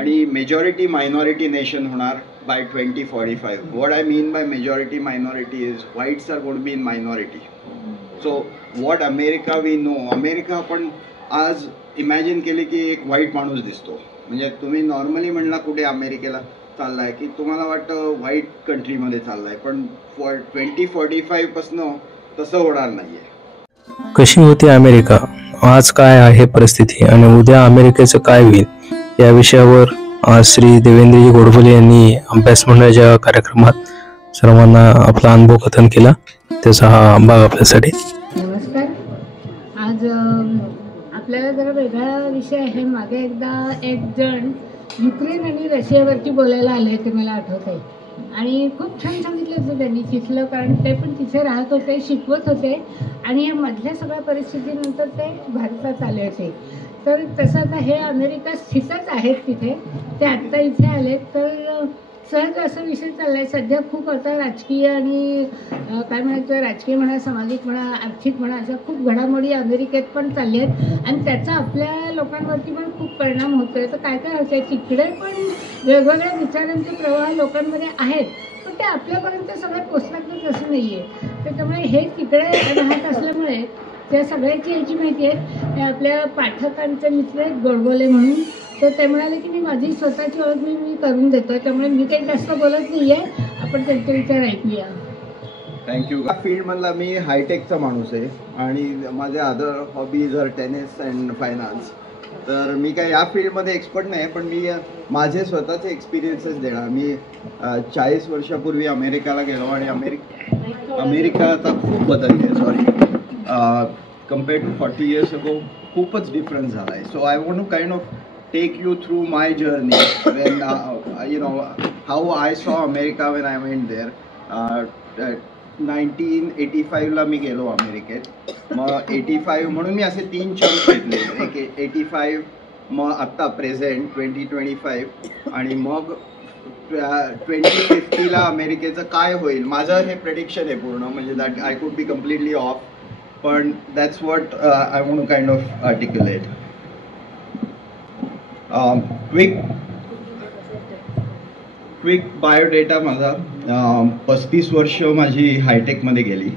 आणि majority minority nation होणार by 2045. What I mean by majority minority is whites are going be in minority. So what America we know, America आपण आज imagine केले की एक white माणूस दिसतो. म्हणजे तुम्ही नॉर्मली म्हणला कुठे अमेरिकेला चाललाय की तुम्हाला वाटतं व्हाईट कंट्रीमध्ये चाललाय, पण 2045 पासून तसं होणार नाहीये. कशी होती अमेरिका, आज काय आहे परिस्थिती आणि उद्या अमेरिकेचं काय होईल या विषयावर आज श्री देवेंद्रजी घोडबले यांनी अभ्यास मंडळाच्या कार्यक्रमात सर्वांना आपला अनुभव कथन केला. त्याचा हा भाग आपल्यासाठी. नमस्कार. आज आपल्याला जरा वेगळा विषय आहे. मागे एकदा एक जण युक्रेन आणि रशियावरती बोलायला आले ते मला आठवत आहे, आणि खूप छान सांगितलं होतं त्यांनी तिथलं, कारण ते पण तिथे राहत होते, शिकवत होते, आणि या मधल्या सगळ्या परिस्थितीनंतर ते भारतात आले होते. तर तसं आता हे अमेरिका स्थितच आहेत तिथे, ते आत्ता इथे आले. तर सहज असा विषय चालला आहे सध्या. खूप आता राजकीय आणि काय म्हणायचं, राजकीय म्हणा, सामाजिक म्हणा, आर्थिक म्हणा, अशा खूप घडामोडी अमेरिकेत पण चालल्या आहेत, आणि त्याचा आपल्या लोकांवरती पण खूप परिणाम होतो आहे. तर काय काय होतं आहे, तिकडे पण वेगवेगळ्या विचारांचे प्रवाह लोकांमध्ये आहेत, पण ते आपल्यापर्यंत सगळं पोचतात तसं नाही आहे. त्याच्यामुळे हे तिकडे राहत असल्यामुळे त्या सगळ्याची याची माहिती आहे. हे आपल्या पाठकांचे मित्र आहेत गोडबोले म्हणून. तर ते म्हणाले की मी माझी स्वतःची ओळख मी करून देतो, त्यामुळे मी काही जास्त बोलत नाही आहे, आपण त्यांचे विचार ऐकूया. थँक्यू. या फील्डमधला मी हायटेकचा माणूस आहे, आणि माझे other hobbies are tennis and finance. तर मी काय या फील्डमध्ये एक्सपर्ट नाही, पण मी माझे स्वतःचे एक्सपिरियन्सेस देणार. मी 40 वर्षापूर्वी अमेरिकाला गेलो, आणि अमेरिका आता खूप बदलली आहे. Sorry, compared to 40 years ago खूपच डिफरन्स झाला आहे. So I want to kind of take you through my journey when how I saw America when I went there. 1985 ला मी गेलो अमेरिकेत. मग 85 म्हणून मी असे 3 चंक्स घेतले, एक 85, मग आत्ता प्रेझेंट 2025, आणि मग 2050 ला अमेरिकेचं काय होईल. माझं हे प्रेडिक्शन आहे पूर्ण, म्हणजे that I could be completely off, पण that's what I want to kind of articulate. Quick biodata माझा. 35 वर्ष माझी हायटेकमध्ये गेली,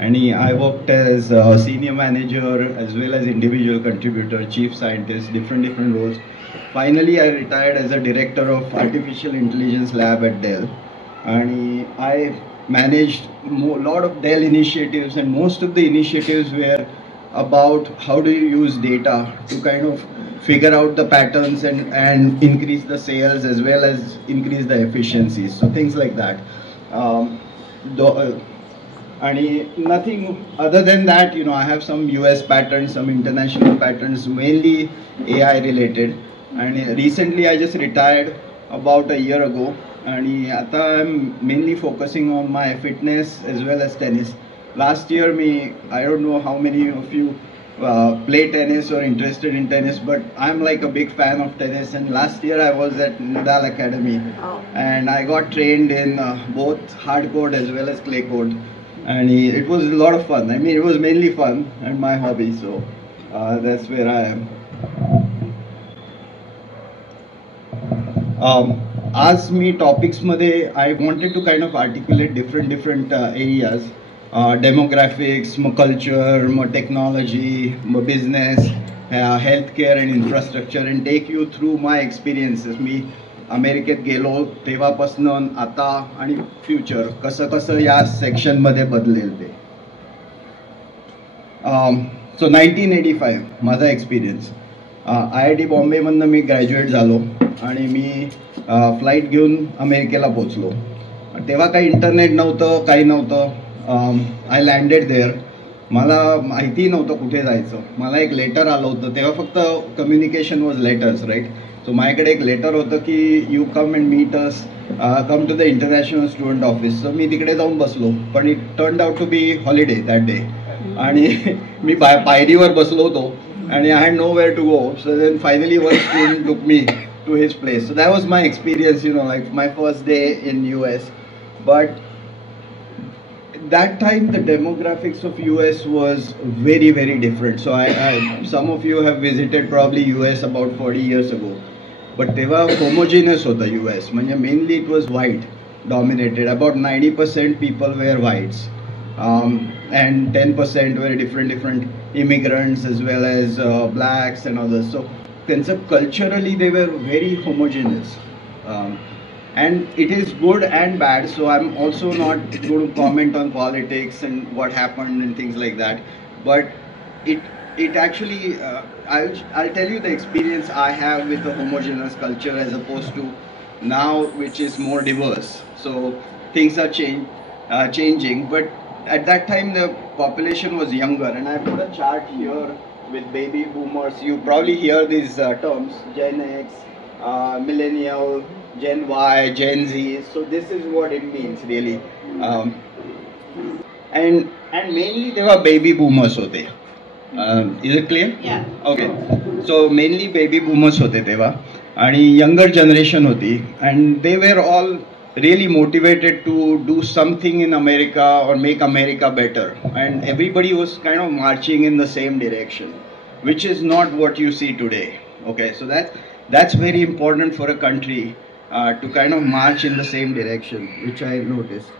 आणि I worked as senior manager as well as individual contributor, chief scientist, different roles. Finally I retired as a director of artificial intelligence lab at Dell, आणि आय managed lot of Dell initiatives, and most of the initiatives were about how do you use data to kind of figure out the patterns and increase the sales as well as increase the efficiencies. So things like that. And nothing other than that, I have some US patterns, some international patterns, mainly AI related. And recently I just retired about a year ago. आणि आता I am mainly focusing on my fitness as well as tennis. Last year मी, I don't know how many of you play tennis or interested in tennis, but I'm like a big fan of tennis, and last year I was at Nadal Academy, and I got trained in both hard court as well as clay court, and it was a lot of fun. I mean, it was mainly fun and my hobby, so that's where I am. आज मी टॉपिक्समध्ये I wanted to kind of articulate different areas. Demographics, मग culture, मग technology, मग business, health care and infrastructure, and take you through my experiences. मी अमेरिकेत गेलो तेव्हापासून आता आणि फ्युचर कसं कसं या सेक्शनमध्ये बदलेल ते. सो 1985 माझा एक्सपिरियन्स. IIT बॉम्बेमधनं मी ग्रॅज्युएट झालो, आणि मी फ्लाईट घेऊन अमेरिकेला पोचलो. तेव्हा काही इंटरनेट नव्हतं, काही नव्हतं. I landed there. मला माहिती नव्हतं कुठे जायचं. मला एक लेटर आलं होतं. तेव्हा फक्त communication was letters, right. So माझ्याकडे एक लेटर होतं की you come and meet us, come to the international student office. So मी तिकडे जाऊन बसलो, पण it turned out to be holiday that day. आणि मी पायरीवर बसलो होतो, and I had nowhere to go. So then finally one student took me to his place. So that was my experience, like my first day in US. But that time the demographics of US was very, very different. So some of you have visited probably US about 40 years ago. But तेव्हा homogeneous होतं US, म्हणजे mainly it was white dominated. About 90% people were whites and 10% were different immigrants as well as blacks and others. So culturally they were very homogeneous. And it is good and bad, so I'm also not going to comment on politics and what happened and things like that, but it actually I'll tell you the experience I have with the homogeneous culture as opposed to now, which is more diverse. So things are changing, but at that time the population was younger, and I put a chart here with baby boomers. You probably hear these terms: Gen X, millennial, Gen Y, Gen Z. So this is what it means really. And mainly they were baby boomers hote. Is it clear? Yeah. Okay. So mainly baby boomers hote तेव्हा, आणि younger generation होती, and they were all really motivated to do something in America or make America better, and everybody was kind of marching in the same direction, which is not what you see today. Okay, so that's very important for a country to kind of march in the same direction, which I noticed.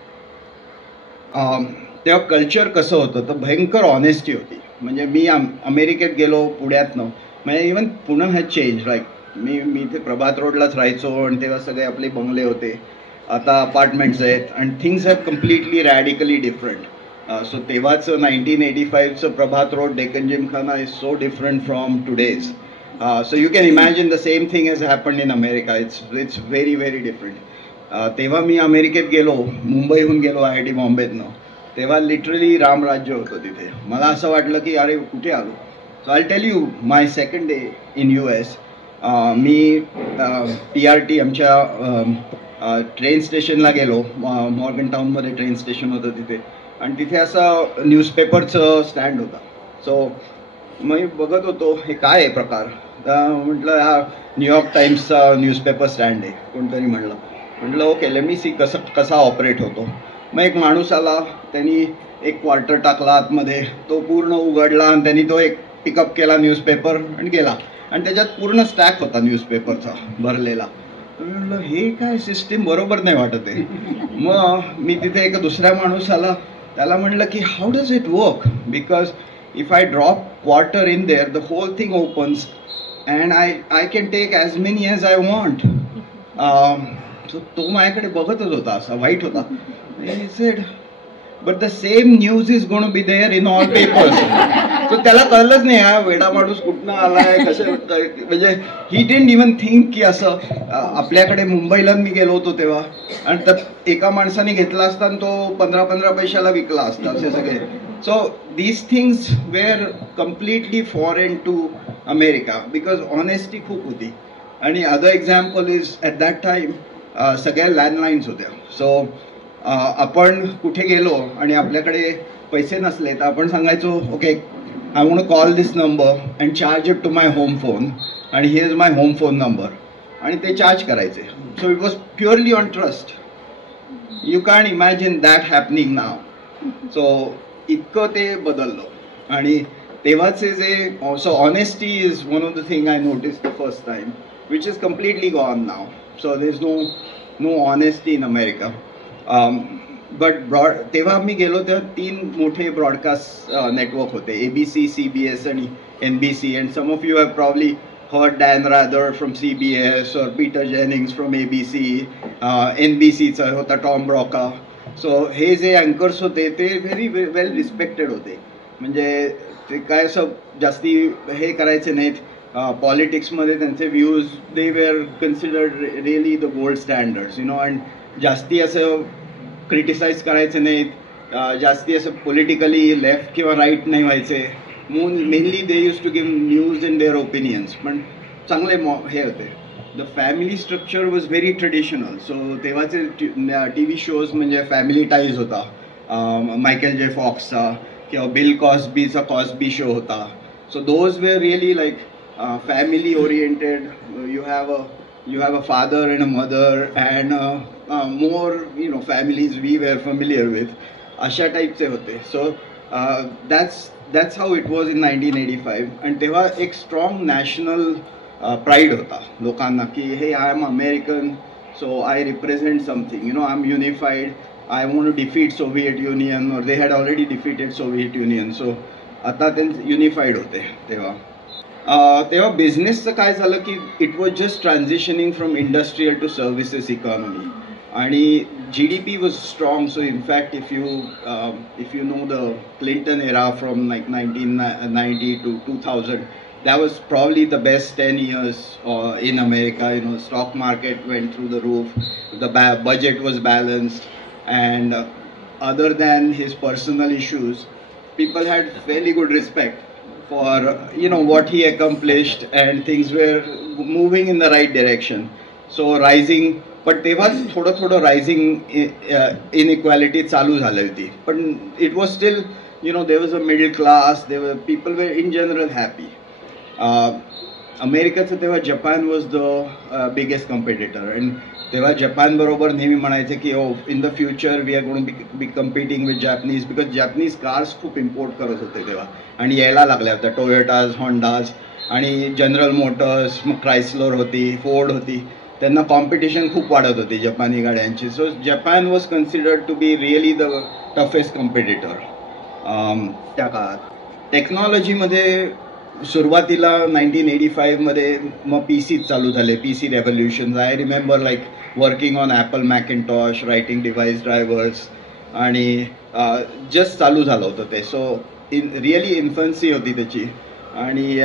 तेव्हा culture कसं होतं तर भयंकर honesty होती. म्हणजे मी अमेरिकेत गेलो पुण्यातनं, म्हणजे even Pune has change. Like मी इथे प्रभात रोडलाच राहायचो, आणि तेव्हा सगळे आपले बंगले होते, आता अपार्टमेंट्स आहेत, आणि things have completely radically different. So तेव्हाचं 1985चं Prabhat road, Deccan Gymkhana is so different from today's. So you can imagine the same thing has happened in America. It's very very different. तेव्हा मी अमेरिकेत गेलो, मुंबईहून गेलो IIT बॉम्बेतनं, तेव्हा लिटरली रामराज्य होतं तिथे. मला असं वाटलं की अरे कुठे आलो. So I tell you my second day in US. Me PRT आमच्या ट्रेन स्टेशनला गेलो. मॉर्गन टाऊनमध्ये ट्रेन स्टेशन होतं तिथे, आणि तिथे असं न्यूजपेपरचं स्टँड होता. सो मी बघत होतो हे काय आहे प्रकार. म्हटलं हा न्यूयॉर्क टाइम्सचा न्यूजपेपर स्टँड आहे कोणतरी म्हटलं ओके लेट मी सी कसा ऑपरेट होतो. मग एक माणूस आला, त्यांनी एक क्वार्टर टाकला आतमध्ये, तो पूर्ण उघडला, आणि त्यांनी तो एक पिकअप केला न्यूजपेपर आणि गेला, आणि त्याच्यात पूर्ण स्टॅक होता न्यूजपेपरचा भरलेला. म्हटलं हे काय सिस्टीम बरोबर नाही वाटत आहे. मग मी तिथे एक दुसरा माणूस आला, त्याला म्हणलं की how does it work, because if I drop quarter in there, the whole thing opens and I can take as many as I want. So तो माझ्याकडे बघतच होता, असा वाईट होता. He said, but the same news is going to be there in all papers. So त्याला कळलंच नाही हा वेडा माणूस कुठनं आलाय, कसं, म्हणजे he didn't even think की असं. आपल्याकडे मुंबईला मी गेलो होतो तेव्हा, आणि तर एका माणसाने घेतला असता आणि तो 15 पैशाला विकला असता असे सगळे. So these things were completely foreign to America because honesty खूप होती. आणि other example is at that time सगळ्या लँडलाईन्स होत्या. सो आपण कुठे गेलो आणि आपल्याकडे पैसे नसले तर आपण सांगायचो okay I want to call this number and charge it to my home phone, आणि here is my home phone number, आणि ते चार्ज करायचे. So it was purely on trust. You can imagine that happening now. So इतकं ते बदललं. आणि तेव्हाचे जे so honesty is one of the thing I notice the first time which is completely gone now. So there is no honesty in America. But तेव्हा मी गेलो तेव्हा 3 मोठे ब्रॉडकास्ट नेटवर्क होते, ABC, CBS आणि NBC. And some of you have probably heard Dan Rather from CBS or Peter Jennings from ABC. NBCचा होता Tom ब्रॉका. So हे जे अँकर्स होते ते व्हेरी वेल रिस्पेक्टेड होते. म्हणजे ते काय असं जास्ती हे करायचे नाहीत. पॉलिटिक्समध्ये त्यांचे views they were considered really the gold standards, you know. And जास्ती असं क्रिटिसाइज करायचे नाहीत, जास्ती असं पॉलिटिकली लेफ्ट किंवा राईट नाही व्हायचे. Mainly they use to give news in their opinions. पण चांगले हे होते. The family structure was very traditional. So तेव्हाचे TV शोज म्हणजे फॅमिली टाईज होता, मायकेल जे फॉक्सचा, किंवा बिल कॉस्बीचा कॉस्बी शो होता. So those were really like family oriented. you have a father and a mother and more, you know, families we were familiar with, अशा टाईपचे होते. So that's how it was in 1985. आणि तेव्हा एक strong national pride होता लोकांना की हे I am American, so I represent something, you know, I am unified, I want to defeat Soviet Union, और they had already defeated Soviet Union. So आता ते युनिफाईड होते तेव्हा. तेव्हा बिझनेसचं काय झालं की it was just transitioning from industrial to services economy, आणि GDP was strong. So in fact, if you know the Clinton era from like 1990 to 2000, that was probably the best 10 years in America. You know, stock market went through the roof, the budget was balanced, and other than his personal issues, people had fairly good respect for, you know, what he accomplished, and things were moving in the right direction. So rising, पण तेव्हा थोडं थोडं rising inequality चालू झाली होती, पण it was still, you know, there was a middle class, their people were in general happy. अमेरिकेचं तेव्हा Japan was the biggest competitor, आणि तेव्हा जपान बरोबर नेहमी म्हणायचे की oh in the future we are going be competing with Japanese, because Japanese cars खूप import करत होते तेव्हा आणि यायला लागल्या होत्या, टोयोटाज, होंडाज आणि जनरल मोटर्स, मग क्रायस्लर होती, फोर्ड होती, त्यांना कॉम्पिटिशन खूप वाढत होती जपानी गाड्यांची. So Japan was considered to be really the toughest competitor त्या काळात. टेक्नॉलॉजीमध्ये सुरुवातीला 1985मध्ये मग PC चालू झाले, PC revolution. I remember like working on Apple Macintosh, writing device drivers, आणि जस्ट चालू झालं होतं ते. सो रिअली इन्फन्सी होती त्याची, आणि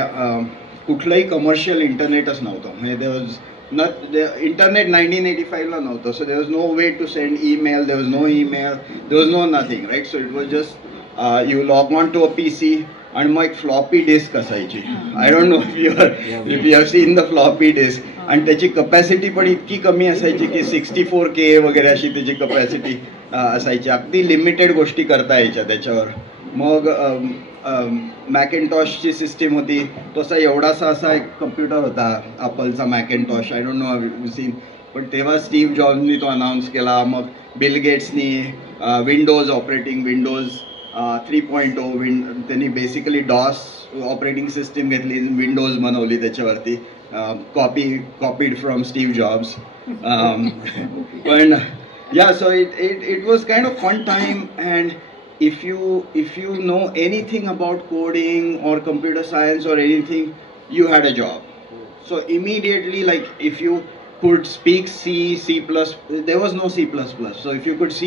कुठलंही कमर्शियल इंटरनेटच नव्हतं. म्हणजे देर वॉज internet 1985ला नव्हतं. So there was no way to send email, there was no email, there was no nothing, right? So it was just you log on to a PC, आणि मग एक floppy disk असायची. I don't know if you have seen the floppy disk, आणि त्याची capacity पण इतकी कमी असायची की 64K वगैरे अशी त्याची कपॅसिटी असायची. अगदी लिमिटेड गोष्टी करता यायच्या त्याच्यावर. मग मॅकिंटॉशची सिस्टीम होती, तसा एवढासा असा एक कम्प्युटर होता ॲपलचा Macintosh. I don't know have seen, पण तेव्हा स्टीव्ह जॉब्सनी तो अनाऊन्स केला. मग बिल गेट्सनी विंडोज ऑपरेटिंग, विंडोज 3.0, त्यांनी बेसिकली डॉस ऑपरेटिंग सिस्टीम घेतली, विंडोज बनवली त्याच्यावरती, कॉपीड फ्रॉम स्टीव्ह जॉब्स. पण yeah, so it was kind of fun time. And if you know anything about coding or computer science or anything, you had a job. So immediately, like if you could speak C++, there was no C++. So if you could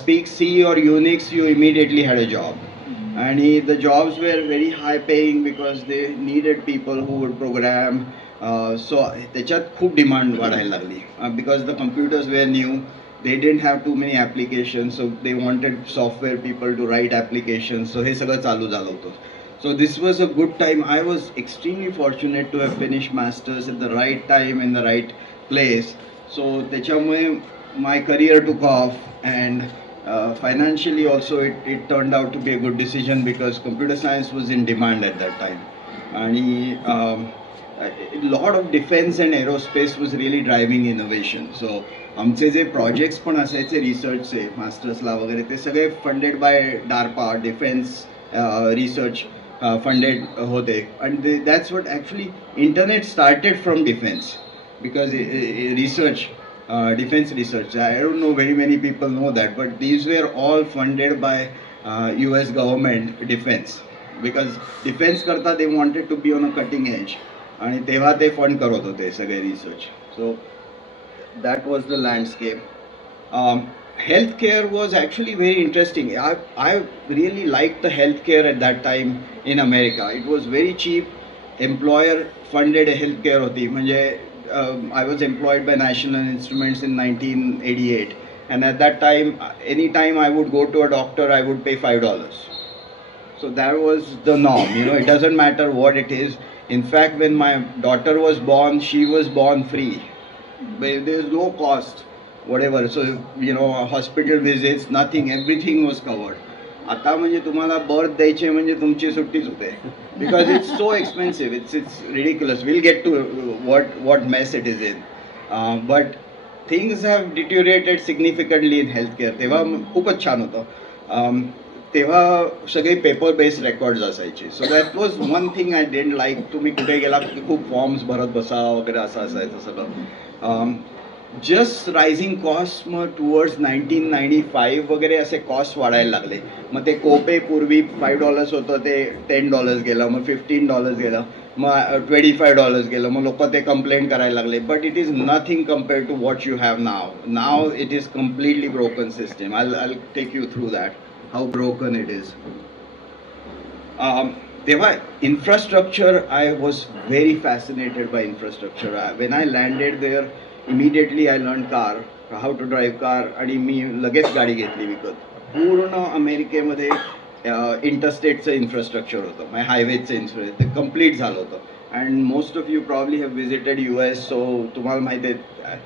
speak C or Unix, you immediately had a job. And the jobs were very high paying because they needed people who would program. So त्याच्यात खूप demand वाढायला लागली because the computers were new. They didn't have too many applications, so they wanted software people to write applications. So हे सगळं चालू झालं होतं. So this was a good time. I was extremely fortunate to have finished masters at the right time in the right place. So त्याच्यामुळे my career took off, and financially also it turned out to be a good decision because computer science was in demand at that time. And a lot of defense and aerospace was really driving innovation. So आमचे जे projects पण असायचे रिसर्चचे मास्टर्सला वगैरे, ते सगळे funded by DARPA, defence research funded होते. And that's what actually internet started from defence, because research, defence research, I don't know very many people know that, but these were all funded by US government defence, because defence करता they wanted to be on a cutting edge, आणि तेव्हा ते fund करत होते सगळे research. So that was the landscape. Healthcare was actually very interesting. I really liked the healthcare at that time in America. It was very cheap. Employer funded healthcare hoti. म्हणजे I was employed by National Instruments in 1988, and at that time, anytime I would go to a doctor, I would pay $5. So that was the norm. You know, it doesn't matter what it is. In fact, when my daughter was born, she was born free. There's no cost, whatever. So, you know, hospital visits, nothing, everything was covered. आता म्हणजे तुम्हाला birth द्यायचे म्हणजे तुमची सुट्टीच होते, because it's so expensive. It's ridiculous. We'll get to what mess it is in. But things have deteriorated significantly in healthcare. तेव्हा खूपच छान होतं. तेव्हा सगळे पेपर बेस्ड रेकॉर्ड्स असायचे. So that was one thing I don't like. तुम्ही कुठे गेला की खूप फॉर्म्स भरत बसा वगैरे असं असायचं सगळं. जस्ट रायझिंग कॉस्ट मग टुवर्ड्स 1995 वगैरे असे कॉस्ट वाढायला लागले. मग ते कोपे पूर्वी $5 होतं ते $10 गेलं, मग $15 गेलं, मग $25 गेलं, मग लोक ते कंप्लेंट करायला लागले. But it is nothing compared to what you have now. Now it is completely broken system. I take you through that how broken it is. Teva infrastructure, I was very fascinated by infrastructure. When I landed there, immediately I learned car, how to drive car, आणि मी लगेच गाडी घेतली विकत. पूर्ण अमेरिकेमध्ये इंटरस्टेटचं infrastructure होतं, म्हणजे हायवेचं infrastructure ते कम्प्लीट झालं होतं. And most of you probably have visited US, so तुम्हाला माहिती आहे.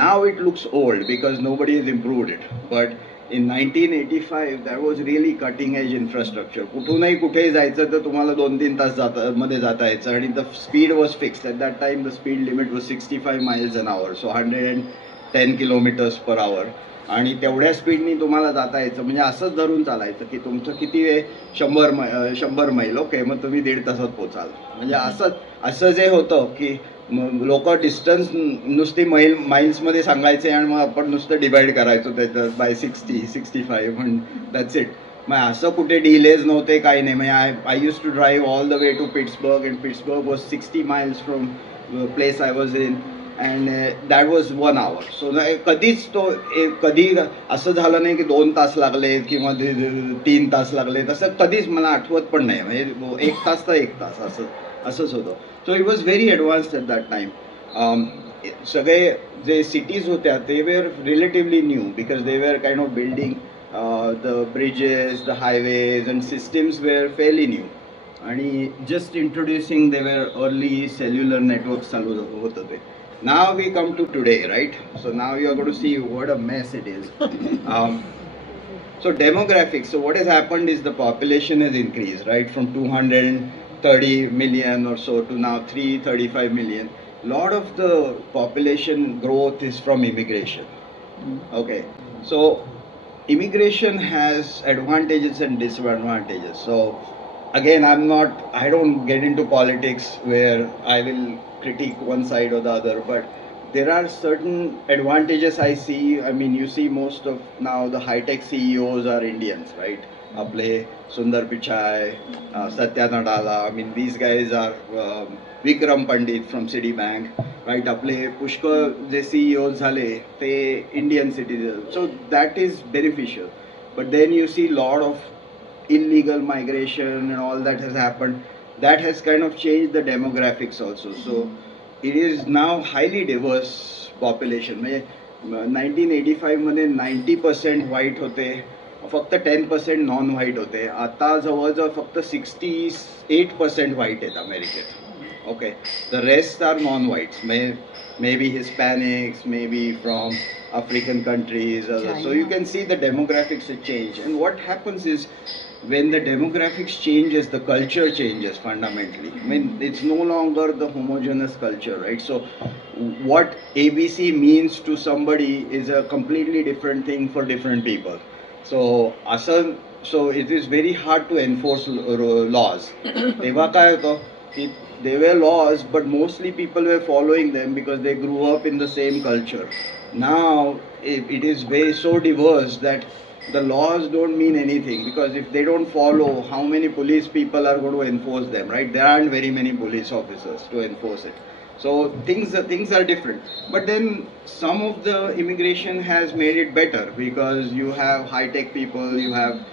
Now it looks old because nobody is improved it, but in 1985 that was really cutting edge infrastructure. कुठूनही कुठेही जायचं तर तुम्हाला 2-3 तास मध्ये जाता यायचं. आणि the speed was fixed. At that time the speed limit was 65 miles an hour, so 110 km/h. आणि तेवढ्या स्पीडनी तुम्हाला जाता यायचं. म्हणजे असंच धरून चालायचं की तुमचं किती वेळ 100 मैल, ओके, मग तुम्ही 1.5 तासात पोचाल. म्हणजे असं जे होतं की लोक डिस्टन्स नुसती माइल्समध्ये सांगायचे आणि मग आपण नुसतं डिवाइड करायचो त्याच्यात बाय 60-65 आणि दॅट्स इट. मग असं कुठे डिलेज नव्हते, काही नाही. म्हणजे I use to drive all the way to Pittsburgh, and Pittsburgh was 60 miles from place I was in, and that was 1 hour. So कधीच कधी असं झालं नाही की 2 तास लागले किंवा 3 तास लागले. तसं कधीच मला आठवत पण नाही. म्हणजे 1 तास तर 1 तास असंच होतं. So it was very advanced at that time. सगळे जे सिटीज होत्या ते were relatively new because they were kind of building the bridges, the highways and systems were fairly new. आणि just introducing they were early cellular network चालू होतं ते. Now we come to today, right? So now you are going to see what a mess it is. So demographics. So what has happened is the population has increased, right, from 230 million or so to now 335 million. Lot of the population growth is from immigration. Okay, so immigration has advantages and disadvantages. So again, I don't get into politics where I will critique one side or the other, but there are certain advantages I see. I mean, you see most of now the high-tech CEOs are Indians, right? Aple Sundar Pichai, Satya Nadella. I mean, these guys are Vikram Pandit from Citibank, right? Aple Pushkar the CEOs zale, they Indian citizens. So that is beneficial. But then you see lot of illegal migration and all that has happened. That has kind of changed the demographics also. So it is now highly diverse population. म्हणजे 1985 मध्ये 90% white होते, फक्त 10% non white होते. आता जवळजवळ फक्त 68% white आहेत अमेरिकेत. Okay, the rest are non whites. May be hispanics, may be from African countries. So you can see the demographics change. And what happens is when the demographics changes, the culture changes fundamentally. I mean, it's no longer the homogeneous culture, right? So what ABC means to somebody is a completely different thing for different people. So it is very hard to enforce laws. तेव्हा काय होतं की they were laws, but mostly people were following them because they grew up in the same culture. Now it is very so diverse that the laws don't mean anything, because if they don't follow, how many police people are going to enforce them, right? There aren't very many police officers to enforce it. So things are different. But then some of the immigration has made it better because you have high-tech people, you have,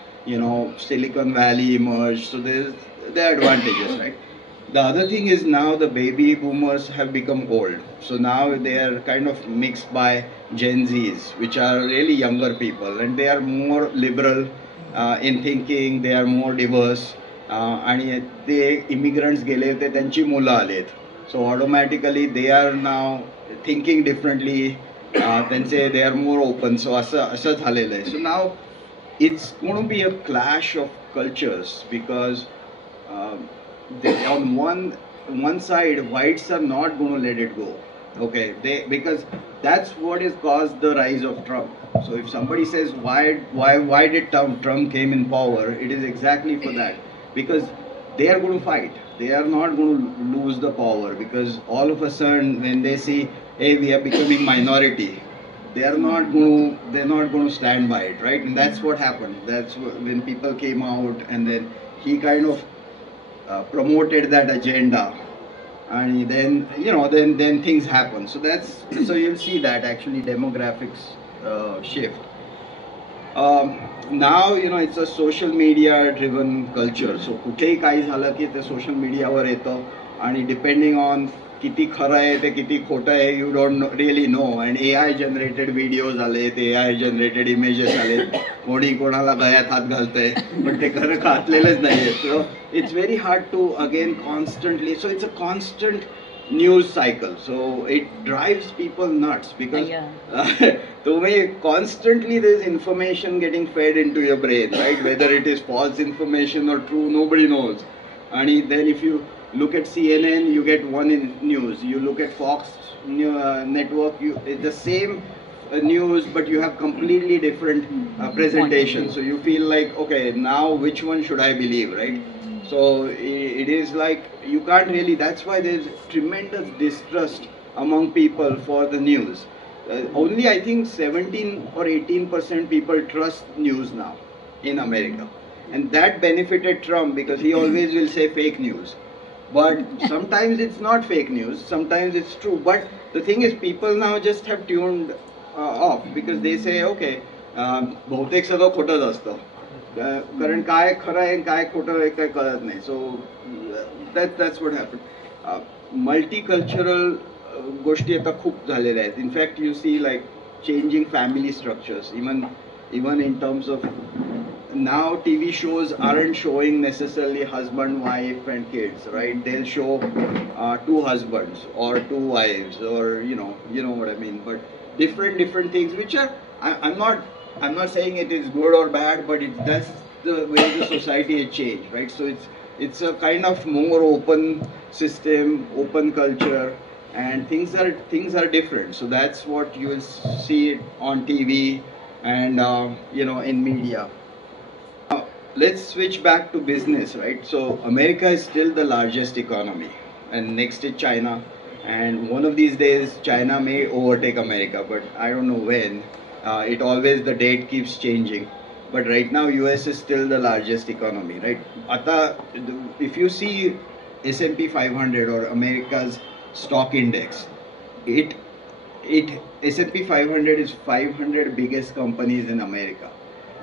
Silicon Valley emerged, so there's the advantages, right? The other thing is now the baby boomers have become old. So now they are kind of mixed by Gen Zs, which are really younger people, and they are more liberal in thinking, they are more diverse. आणि ते immigrants गेले ते त्यांची मुलं आलेत. So automatically they are now thinking differently. त्यांचे they are more open. So असं झालेलं आहे. So now it's going to be a clash of cultures because on one side, whites are not going to let it go. Okay, because that's what has caused the rise of Trump. So if somebody says why did Trump came in power, it is exactly for that, because they are going to fight. They are not going to lose the power, because all of a sudden when they see, hey, we are becoming minority, they're not going to stand by it, right? And that's what happened. That's when people came out, and then he kind of promoted that agenda, and then then things happen. So so you'll see that actually demographics shift. Now it's a social media driven culture. So कुठेही काही झालं की ते social मीडियावर येतं, आणि depending on किती खरं आहे ते किती खोटं आहे you don't really know. And AI generated videos आलेत, AI जनरेटेड इमेजेस आलेत, कोणी कोणाला गळ्यात हात घालतंय पण ते खरं घातलेलंच नाहीये. So it's very hard to again constantly, so it's a constant news cycle, so it drives people nuts, because so constantly there's information getting fed into your brain, right? Whether it is false information or true, nobody knows. And then if you look at CNN, you get one in news. You look at Fox network, it's the same news, but you have completely different presentation. So you feel like, okay, now which one should I believe, right? So it is like you can't really. That's why there's tremendous distrust among people for the news. Only I think 17 or 18% people trust news now in America, and that benefited Trump, because he always will say fake news. But sometimes it's not fake news. Sometimes it's true. But the thing is, people now just have tuned off, because they say, okay, बहुतेक सगळं खोटंच असतं, कारण काय खरं आहे काय खोटं आहे काय कळत नाही. So that's what happen. Multicultural गोष्टी आता खूप झालेल्या आहेत. In fact you see like changing family structures, even in terms of now TV shows aren't showing necessarily husband, wife and kids, right? They'll show two husbands or two wives, or you know what I mean. But different things, which are I'm not saying it is good or bad, but that's the way the society has changed, right? So it's a kind of more open system, open culture, and things are different. So that's what you will see on TV and in media. Let's switch back to business, right? So America is still the largest economy, and next is China, and one of these days China may overtake America, but I don't know when. It always, the date keeps changing, but right now US is still the largest economy, right? Ata, if you see S&P 500 or America's stock index, it S&P 500 is 500 biggest companies in America,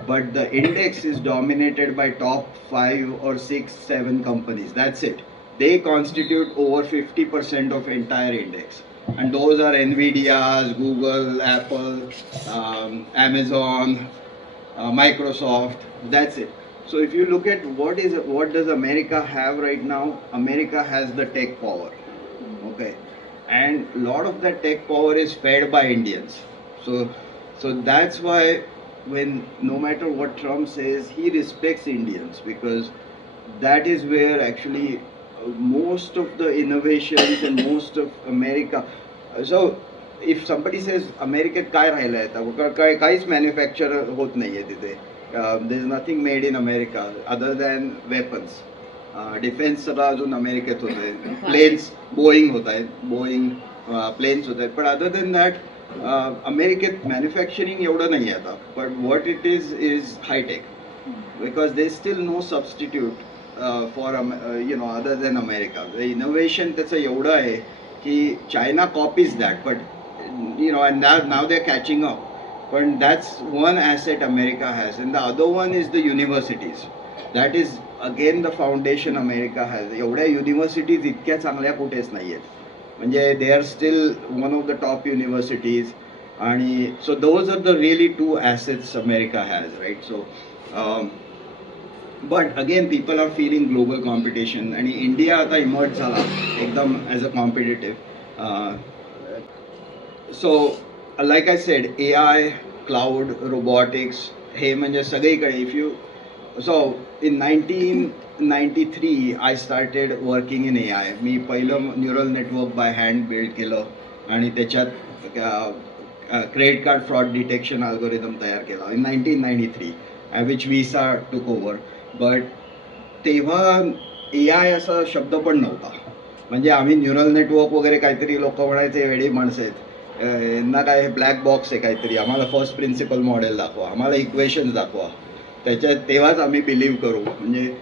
but the index is dominated by top 5 or 6, 7 companies. That's it. They constitute over 50% of entire index. And those are Nvidia's, Google, Apple, Amazon, Microsoft. That's it. So if you look at what does America have right now, America has the tech power, okay, and a lot of that tech power is fed by Indians. So that's why when no matter what Trump says, he respects Indians, because that is where actually most of the innovations and most of America. So if somebody says America काय राहिलं आहे, काहीच manufacture होत नाहीये तिथे. There is nothing made in America other than weapons. Defence सगळं अजून अमेरिकेत होत आहे. प्लेन्स बोईंग होत आहेत, बोईंग प्लेन्स होत आहेत, पण अदर देन दॅट अमेरिकेत मॅन्युफॅक्चरिंग एवढं नाही आता. But what it is high tech, because they still no substitute for other than America. Innovation त्याचं एवढं आहे की China copies that, but and now they're catching up. But that's one asset America has, and the other one is the universities. That is again the foundation America has. एवढ्या universities इतक्या चांगल्या कुठेच नाहीयेत, म्हणजे they are still one of the top universities. आणि so those are the really two assets America has, right? So but again people are feeling global competition, आणि India आता emerge झाला एकदम as a competitive. So like I said, AI, cloud, robotics, हे म्हणजे सगळीकडे. If you so in 1993 I started working in AI. मी पहिलं neural network by hand build केलं आणि त्याच्यात credit card fraud detection algorithm तयार केला इन 1993 विच विसा टूक ओव्हर. बट तेव्हा AI असा शब्द पण नव्हता. म्हणजे आम्ही न्यूरल नेटवर्क वगैरे काहीतरी लोक म्हणायचे वेळी माणसं आहेत, यांना काय ब्लॅक बॉक्स आहे काहीतरी, आम्हाला फर्स्ट प्रिन्सिपल मॉडेल दाखवा, आम्हाला इक्वेशन्स दाखवा, त्याच्यात तेव्हाच आम्ही बिलीव्ह करू. म्हणजे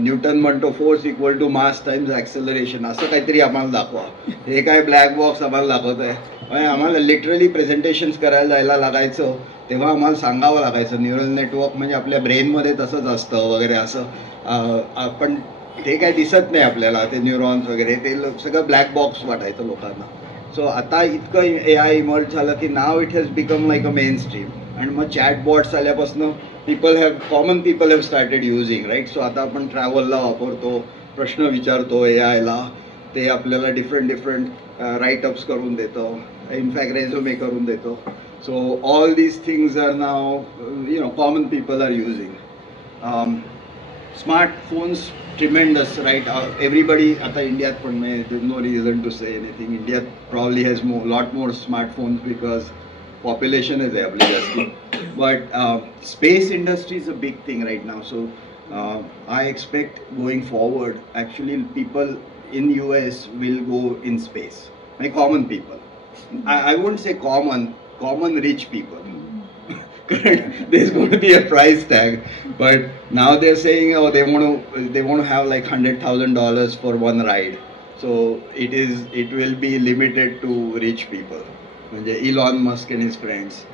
न्यूटन म्हणतो force equal to mass times acceleration, असं काहीतरी आम्हाला दाखवा. हे काय ब्लॅक बॉक्स आम्हाला दाखवत आहे. म्हणजे आम्हाला लिटरली प्रेझेंटेशन्स करायला जायला लागायचं, तेव्हा आम्हाला सांगावं लागायचं न्यूरल नेटवर्क म्हणजे आपल्या ब्रेनमध्ये तसंच असतं वगैरे असं. पण ते काय दिसत नाही आपल्याला, ते न्यूरॉन्स वगैरे, ते सगळं ब्लॅक बॉक्स वाटायचं लोकांना. सो आता इतकं AI इमर्ज झालं की now it has become like a mainstream. आणि मग चॅटबॉट्स आल्यापासून common people have started using, right. So आता आपण ट्रॅव्हलला वापरतो, प्रश्न विचारतो AIला, ते आपल्याला डिफरंट राईटअप्स करून देतो, इनफॅक्ट रेझ्युमे करून देतो. So all these things are now common people are using. Smartphones, tremendous, right? Everybody at India, there's no reason to say anything. India probably has lot more smartphones because population is there. But space industry is a big thing right now. So I expect going forward, actually people in US will go in space. Like common people. I wouldn't say common rich people. There's going to be a price tag, but now they're saying, oh, they want to have like $100,000 for one ride. So it will be limited to rich people, Elon Musk and his friends.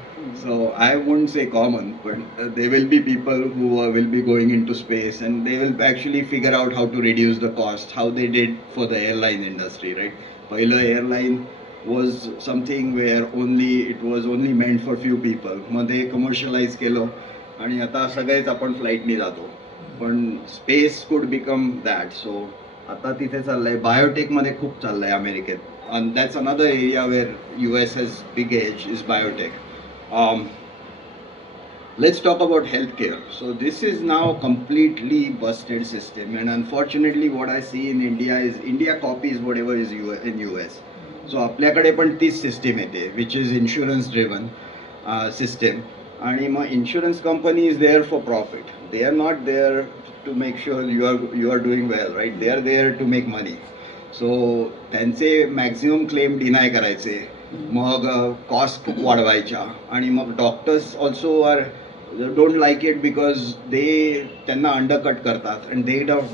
So I wouldn't say common, but there will be people who will be going into space, and they will actually figure out how to reduce the cost, how they did for the airline industry, right? पहिलं airline was something where it was only meant for few people. मग ते commercialise केलं आणि आता सगळेच आपण फ्लाईटनी जातो. पण स्पेस कुड बिकम दॅट. सो आता तिथे चाललंय, बायोटेकमध्ये खूप चाललंय अमेरिकेत. and that's another area where US has big edge, is biotech. Let's talk about healthcare. So this is now a completely busted system, and unfortunately what I see in India is India copies whatever is in US. So आपल्याकडे पण तीच system येते, which is insurance driven system. आणि मग insurance company is there for profit. They are not there to make sure you are doing well, right. They are there to make money. So त्यांचे maximum claim deny करायचे, मग cost खूप वाढवायच्या, आणि मग doctors also are don't like it because त्यांना undercut करतात, and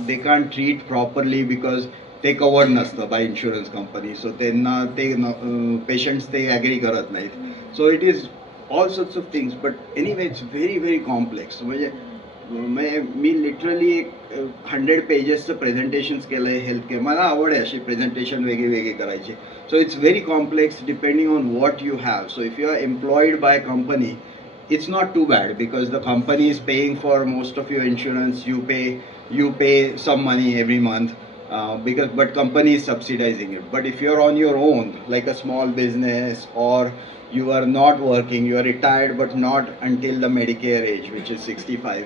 they can't treat properly because ते कवर्ड नसतं बाय इन्शुरन्स कंपनी. सो त्यांना ते पेशंट्स ते ॲग्री करत नाहीत. So it is all sorts of things. But anyway it's very very complex. म्हणजे मी लिटरली 100 पेजेसचं प्रेझेंटेशन्स केलं आहे हेल्थकेअर. मला आवड आहे अशी प्रेझेंटेशन वेगळी करायची. So it's very complex depending on what you have. So if you are employed by company, it's not too bad because the company is paying for most of your insurance. You pay some money every month. But company is subsidizing it. But if you're on your own, like a small business, or you are not working, you are retired but not until the Medicare age, which is 65,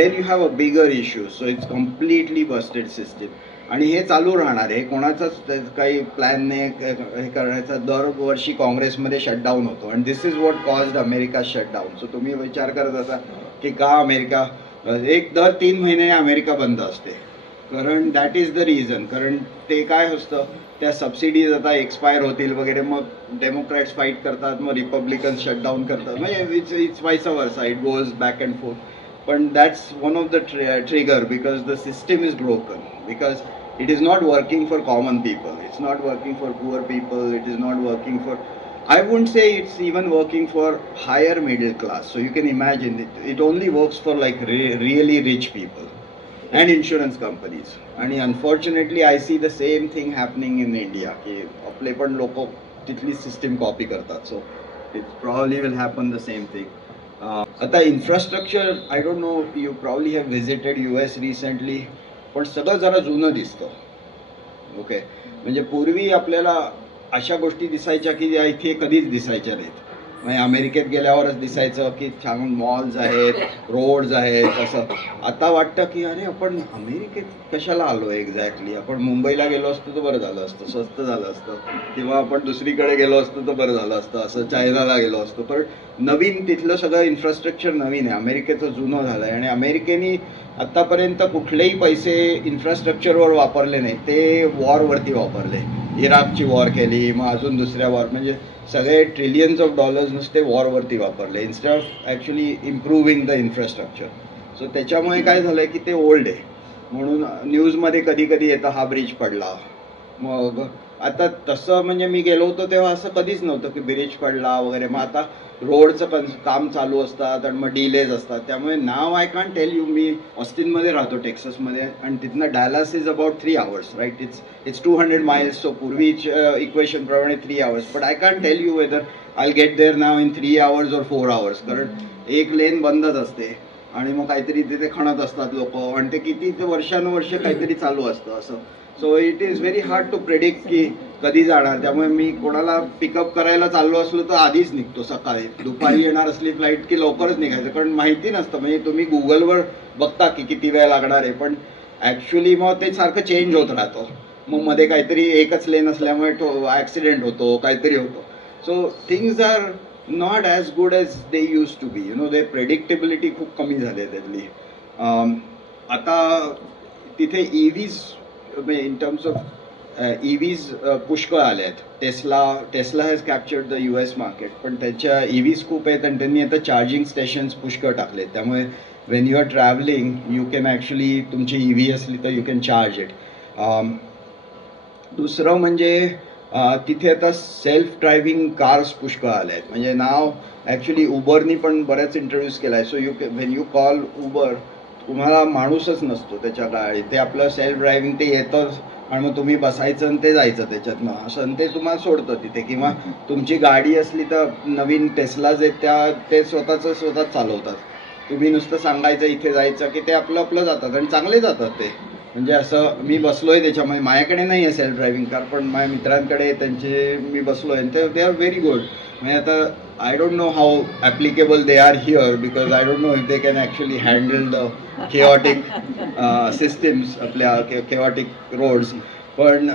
then you have a bigger issue. So it's completely busted system. आणि हे चालू राहणार आहे. कोणाचाच काही plan नाही हे करण्याचा. दरवर्षी काँग्रेसमध्ये शटडाऊन होतो, and this is what caused America shutdown. So तुम्ही विचार करत असा की का अमेरिका दर 3 महिने अमेरिका बंद असते, कारण दॅट इज द रिझन. कारण ते काय असतं, त्या सबसिडीज आता एक्सपायर होतील वगैरे, मग डेमोक्रॅट्स फाईट करतात, मग रिपब्लिकन्स शटडाऊन करतात. म्हणजे it's vice versa, it goes back and forth. पण that's one of the trigger because the system is broken, because it is not working for common people, it's not working for poor people, it is not working for, I wouldn't say it's even working for higher middle class. So you can imagine it only works for like really rich people and insurance companies. And unfortunately I see the same thing happening in India ki aple पण लोक तिथली system copy करतात. So it probably will happen the same thing. आता infrastructure, I don't know, you probably have visited US recently, पण सगळं जरा जुनं दिसतं. ओके, म्हणजे पूर्वी आपल्याला अशा गोष्टी दिसायच्या की ज्या इथे कधीच दिसायच्या नाहीत. म्हणजे अमेरिकेत गेल्यावरच दिसायचं की छान मॉल्स आहेत, रोड्स आहेत असं. आता वाटतं की अरे आपण अमेरिकेत कशाला आलो एक्झॅक्टली, आपण मुंबईला गेलो असतो तर बरं झालं असतं, स्वस्त झालं असतं, किंवा आपण दुसरीकडे गेलो असतो तर बरं झालं असतं, असं चायनाला गेलो असतो. पण नवीन तिथलं सगळं इन्फ्रास्ट्रक्चर नवीन आहे, अमेरिकेचं जुनं झालं आहे. आणि अमेरिकेने आत्तापर्यंत कुठलेही पैसे इन्फ्रास्ट्रक्चरवर वापरले नाही, ते वॉरवरती वापरले. इराकची वॉर केली, मग अजून दुसऱ्या वॉर, म्हणजे सगळे ट्रिलियन्स ऑफ डॉलर्स नुसते वॉरवरती वापरले instead of actually improving the infrastructure. So त्याच्यामुळे काय झालं की ते ओल्ड आहे. म्हणून न्यूजमध्ये कधी कधी येतं हा ब्रिज पडला. मग आता तसं म्हणजे मी गेलो होतो तेव्हा असं कधीच नव्हतं की ब्रिज पडला वगैरे. मग आता रोडचं काम चालू असतात आणि मग डिलेज असतात. त्यामुळे now I can tell you, मी ऑस्टिनमध्ये राहतो टेक्सासमध्ये, आणि तिथनं Dallas is about 3 hours, right. It's 200 miles. सो पूर्वीच्या इक्वेशन प्रमाणे 3 hours, but I can tell you whether I get there now in 3 hours or 4 hours, कारण एक लेन बंदच असते आणि मग काहीतरी तिथे खणत असतात लोक, आणि ते किती वर्षानुवर्ष काहीतरी चालू असतं असं. So it is very hard to predict की कधी जाणार. त्यामुळे मी कोणाला पिकअप करायला चाललो असलो तर आधीच निघतो सकाळी. दुपारी येणार असली फ्लाईट की लवकरच निघायचं, कारण माहिती नसतं. म्हणजे तुम्ही गुगलवर बघता की किती वेळ लागणार आहे, पण ॲक्च्युली मग ते सारखं चेंज होत राहतो. मग मध्ये काहीतरी एकच लेन असल्यामुळे तो ॲक्सिडेंट होतो, काहीतरी होतो. So things are not as good as they use to be, they predictability खूप कमी झाली आहे त्यातली. आता तिथे EVs, in terms of EVs पुष्कळ आले आहेत. Tesla has captured the US market, पण त्याच्या EVs खूप आहेत आणि त्यांनी आता चार्जिंग स्टेशन्स पुष्कळ टाकलेत. त्यामुळे when you are travelling you can actually, तुमची EV असली तर यू कॅन चार्ज इट. दुसरं म्हणजे तिथे आता सेल्फ ड्रायव्हिंग कार्स पुष्कळ आले आहेत. म्हणजे नाव ॲक्च्युली उबरनी पण बऱ्याच इंट्रोड्यूस केला आहे. So when you call Uber, तुम्हाला माणूसच नसतो त्याच्या गाडीत, ते आपलं सेल्फ ड्रायव्हिंग ते येतंच आणि मग तुम्ही बसायचं आणि ते जायचं त्याच्यातनं असं, आणि ते तुम्हाला सोडतं तिथे. किंवा तुमची गाडी असली तर नवीन टेस्लाज आहेत ते स्वतःच चालवतात. तुम्ही नुसतं सांगायचं इथे जायचं की ते आपलं जातात आणि चांगले जातात ते. म्हणजे असं मी बसलोय त्याच्यामध्ये, माझ्याकडे नाही आहे सेल्फ ड्रायव्हिंग कार, पण माझ्या मित्रांकडे त्यांचे मी बसलोय आणि दे आर व्हेरी गुड. म्हणजे आता I don't know how applicable they are here, because I don't know if they can actually handle the chaotic systems, आपल्या chaotic roads. पण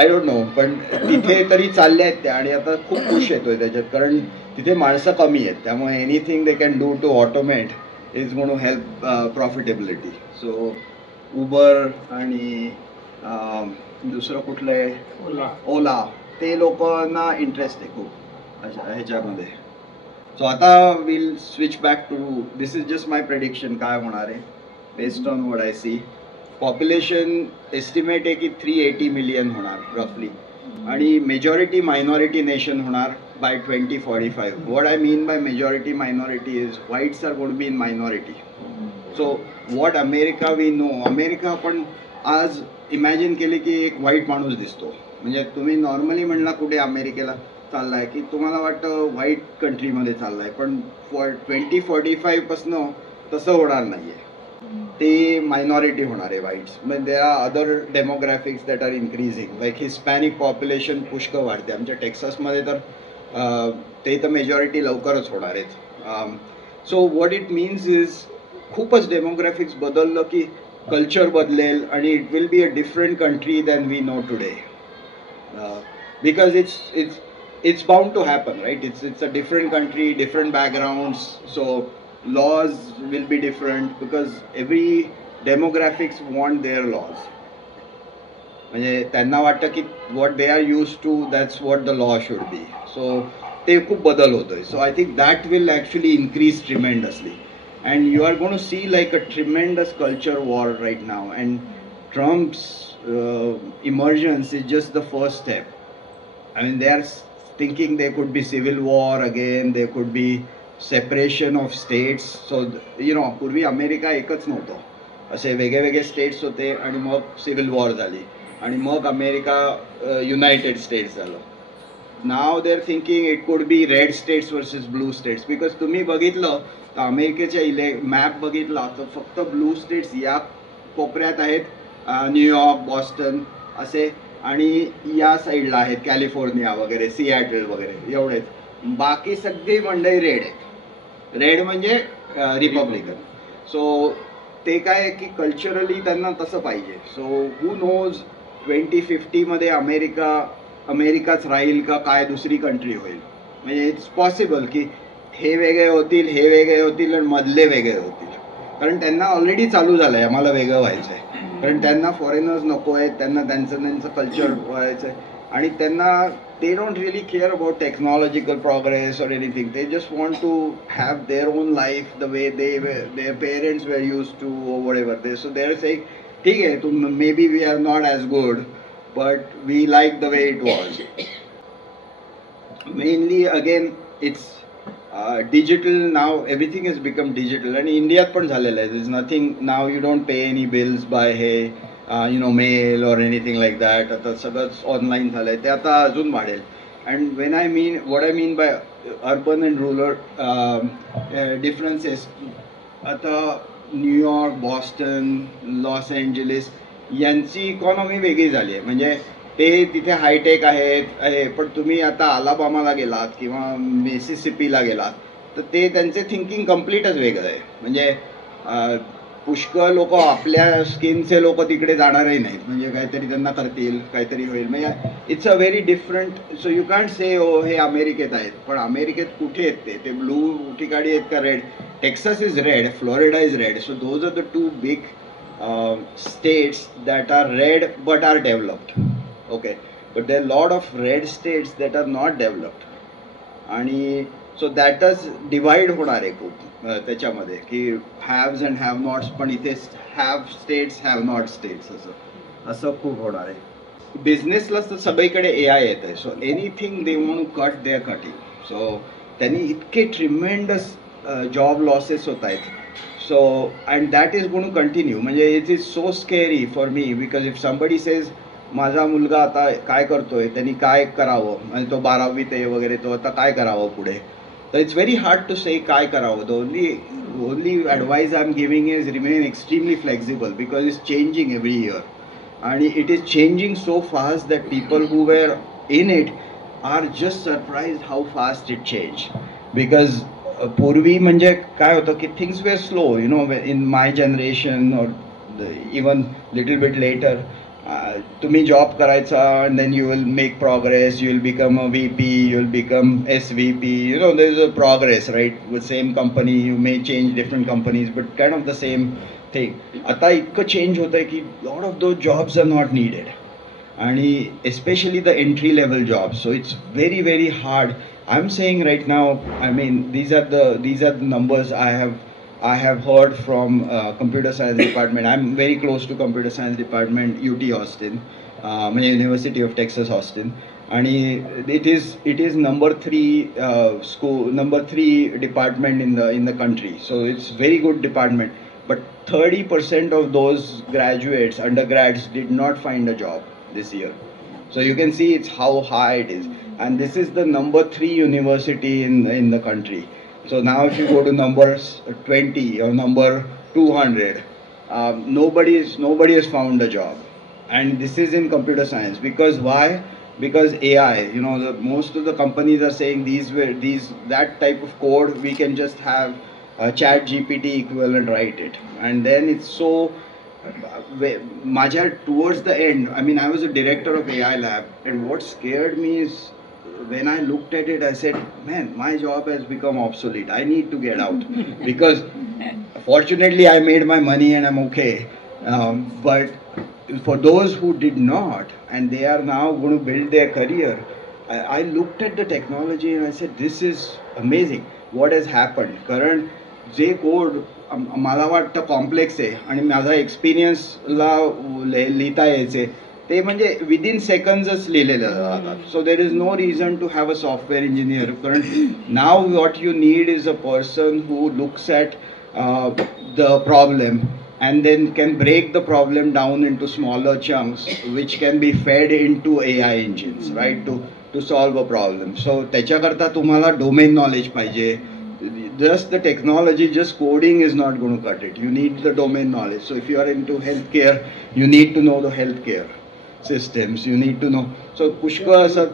I don't know, पण तिथे तरी चालले आहेत त्या, आणि आता खूप पुश येतोय त्याच्यात, कारण तिथे माणसं कमी आहेत. त्यामुळे anything they can do to automate is going to help profitability. So Uber आणि दुसरं कुठलं आहे ओला, ते लोकांना इंटरेस्ट आहे खूप ह्याच्यामध्ये. सो आता will switch back to, this is just my prediction काय होणार आहे based on what I see. Population estimate आहे की 380 million होणार रफली, आणि मेजॉरिटी मायनॉरिटी नेशन होणार by 2045. What I mean by majority minority is whites are going to be in minority. So what America we know, America आपण आज imagine केले की एक व्हाईट माणूस दिसतो. म्हणजे तुम्ही नॉर्मली म्हणला कुठे अमेरिकेला चाललाय की तुम्हाला वाटतं व्हाईट कंट्रीमध्ये चाललाय, पण 2045 पासनं तसं होणार नाहीये. ते मायनॉरिटी होणार आहे व्हाईट्स. म्हणजे there are other demographics that are increasing, like Hispanic population पुष्कळ वाढते. आमच्या टेक्सासमध्ये तर ते तर मेजॉरिटी लवकरच होणार आहेत. So what it means is खूपच डेमोग्राफिक्स बदललं की कल्चर बदलेल आणि it will be a different country than we know today, because it's bound to happen, right? It's a different country, different backgrounds, so laws will be different because every demographics want their laws. म्हणजे त्यांना वाटतं की what they are used to, that's what the law should be. So ते खूप बदल होतोय. So I think that will actually increase tremendously, and you are going to see like a tremendous culture war right now, and Trump's emergence is just the first step. I mean, they are thinking there could be civil war again, there could be separation of states. So पूर्वी America एकच नव्हतं, असे वेगळे states होते आणि मग civil war झाली आणि मग अमेरिका युनायटेड स्टेट्स झालं. Now they are thinking it could be red states versus blue states, because तुम्ही बघितलं तर अमेरिकेच्या मॅप बघितला तर फक्त ब्लू स्टेट्स या कोपऱ्यात आहेत, न्यूयॉर्क, बॉस्टन असे, आणि या साईडला आहेत कॅलिफोर्निया वगैरे, सिॲटल वगैरे एवढेच. बाकी सगळी मंडळी रेड आहे. रेड म्हणजे रिपब्लिकन. सो ते काय आहे की कल्चरली त्यांना तसं पाहिजे. सो हू नोज 2050 अमेरिकाच राहील का काय दुसरी कंट्री होईल. म्हणजे इट्स पॉसिबल की हे वेगळे होतील, हे वेगळे होतील आणि मधले वेगळे होतील. कारण त्यांना ऑलरेडी चालू झालंय आम्हाला वेगळं व्हायचंय. कारण त्यांना फॉरेनर्स नको आहेत, त्यांना त्यांचं कल्चर व्हायचंय. आणि त्यांना they don't really care about technological progress or anything. They just want to have their own life the way their parents were used to or whatever. So they're saying, ठीक है, maybe we are not as good, but we like the way it was. Mainly again, it's digital now. Everything has become digital, and India पण झालेलं आहे. There's nothing now. You don't pay any bills by mail or anything like that. आता सगळंच online झालंय. ते आता अजून वाढेल. And what I mean by urban and rural differences, आता न्यूयॉर्क, बॉस्टन, लॉस एंजलिस यांची इकॉनॉमी वेगळी झाली आहे. म्हणजे ते तिथे हायटेक आहे, पण तुम्ही आता अलाबामाला गेलात किंवा मिसिसिपीला गेलात तर ते त्यांचे थिंकिंग कम्प्लीटच वेगळं आहे. म्हणजे पुष्कळ लोक आपल्या स्किनचे लोक तिकडे जाणारही नाहीत. म्हणजे काहीतरी त्यांना करतील, काहीतरी होईल. म्हणजे it's a very different. So you can't say हे अमेरिकेत आहेत, पण अमेरिकेत कुठे आहेत ते ब्लू ठिकाणी आहेत का red. Texas is red, Florida is red. So those are the two big states that are red but are developed. Okay, but there are a lot of red states that are not developed. आणि so दॅटच divide होणार आहे खूप त्याच्यामध्ये की हॅव्स and have nots. पण इथे have states, have not states असं खूप होणार आहे. बिझनेसला तर सगळीकडे AI येत आहे. So anything they want to cut, they are cutting. So त्यांनी इतके ट्रिमेंडस जॉब लॉसेस होत आहेत. So, and that is going to continue. म्हणजे it is so scary for me because if somebody says माझा मुलगा आता काय करतोय, त्यांनी काय करावं, म्हणजे तो 12वीत आहे वगैरे, तो आता काय करावं पुढे, तर it's very hard to say काय करावं. The only advice I am giving is remain extremely flexible because it's changing every year. आणि it is changing so fast that people who were in it are just surprise how fast it change. Because पूर्वी म्हणजे काय होतं की things were slow, in my generation or even little bit later. तुम्ही job करायचा and then you will make progress, you will become a VP, you will become SVP, there is a progress, right. With same company you may change different companies but kind of the same thing. आता इतकं change होतं आहे की lot of those jobs are not needed, आणि especially the entry level jobs. So it's very very hard. I'm saying right now, I mean, these are the numbers I have heard from computer science department. I'm very close to computer science department, UT Austin, University of Texas Austin, and it is number 3 school, number 3 department in the country. So it's very good department. But 30% of those graduates, undergrads, did not find a job this year. So you can see it's how high it is. And this is the number 3 university in the country. So now if you go to number 20 or number 200, nobody has found a job. And this is in computer science. Because why? Because AI, most of the companies are saying that type of code we can just have a ChatGPT equivalent write it. And then it's so towards the end, I mean, I was a director of AI lab, and what scared me is when I looked at it, I said, man, my job has become obsolete. I need to get out. Because fortunately I made my money and I'm okay. But for those who did not, and they are now going to build their career, I looked at the technology and I said, this is amazing what has happened. कारण जे code मला वाटतं complex आहे आणि माझा एक्सपिरियन्सला लिहिता यायचे ते म्हणजे विदिन सेकंड्सच लिहिलेलं जातात. So there is no reason to have a software engineer. कारण now what you need is a person who looks at the problem and then can break the problem down into smaller chunks which can be fed into AI engines, right, to solve a problem. So त्याच्याकरता तुम्हाला domain knowledge पाहिजे. Just the technology, just coding is not going to cut it. You need the domain knowledge. So if you are into healthcare, you need to know the healthcare systems. You need to know. So पुष्कळ असं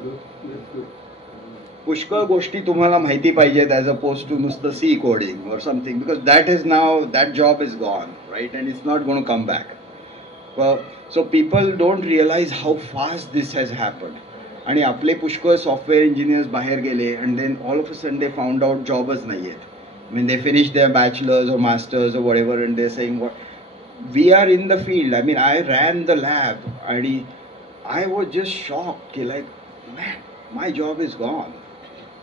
पुष्कळ गोष्टी तुम्हाला माहिती पाहिजेत as oppose to नुसतं C coding or something, because that is now that job is gone, right, and it's not gonna come back. So people don't realize how fast this has happened. आणि आपले पुष्कळ software engineers बाहेर गेले and then all of a sudden they found out जॉबच नाही आहेत. I mean, they finish their bachelor's or master's or whatever, and they're saying, "What we are in the field." I mean, I ran the lab, and I was just shocked. Like, man, my job is gone.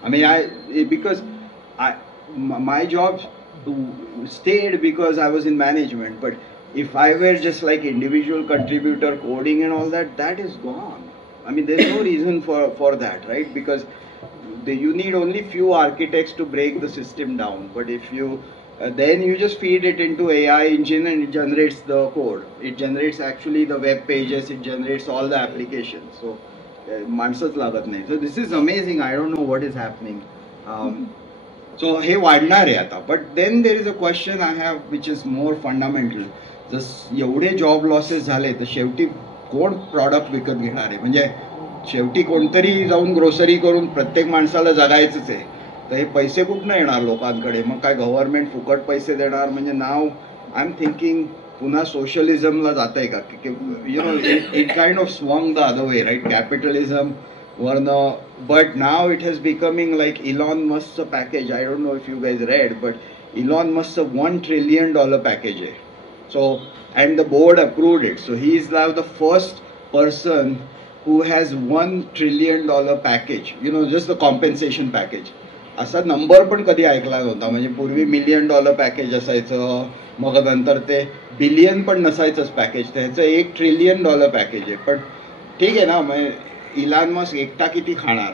I mean, because my job stayed because I was in management. But if I were just like individual contributor coding and all that, that is gone. I mean, there's no reason for that, right? Because you need only few architects to break the system down, but if you then you just feed it into AI engine and it generates the code. It generates actually the web pages, it generates all the applications. So माणसंच लागत नाही. So this is amazing. I don't know what is happening. So हे वाढणार आहे आता. But then there is a question I have which is more fundamental. जर एवढे job losses झाले तर शेवटी कोण प्रॉडक्ट विकत घेणार आहे? म्हणजे शेवटी कोणतरी जाऊन ग्रोसरी करून प्रत्येक माणसाला जगायचंच आहे, तर हे पैसे कुठनं येणार लोकांकडे? मग काय गव्हर्नमेंट फुकट पैसे देणार? म्हणजे नाव आय एम थिंकिंग पुन्हा सोशलिझमला जात आहे का? You know it kind of swung the other way, right? Capitalism वरनं, but now it has becoming like Elon मस्कचं package. I don't know if you guys read, but Elon मस्कचं $1 trillion package आहे. So and the board approved it. So he is now the first person who has $1 trillion package, you know, just the compensation package. असा number पण कधी ऐकला नव्हता. म्हणजे पूर्वी $1 million package असायचं, मग नंतर ते बिलियन पण नसायचंच पॅकेज, तर ह्याचं $1 trillion पॅकेज आहे. पण ठीक आहे ना, मग इलॉन मस्क एकटा किती खाणार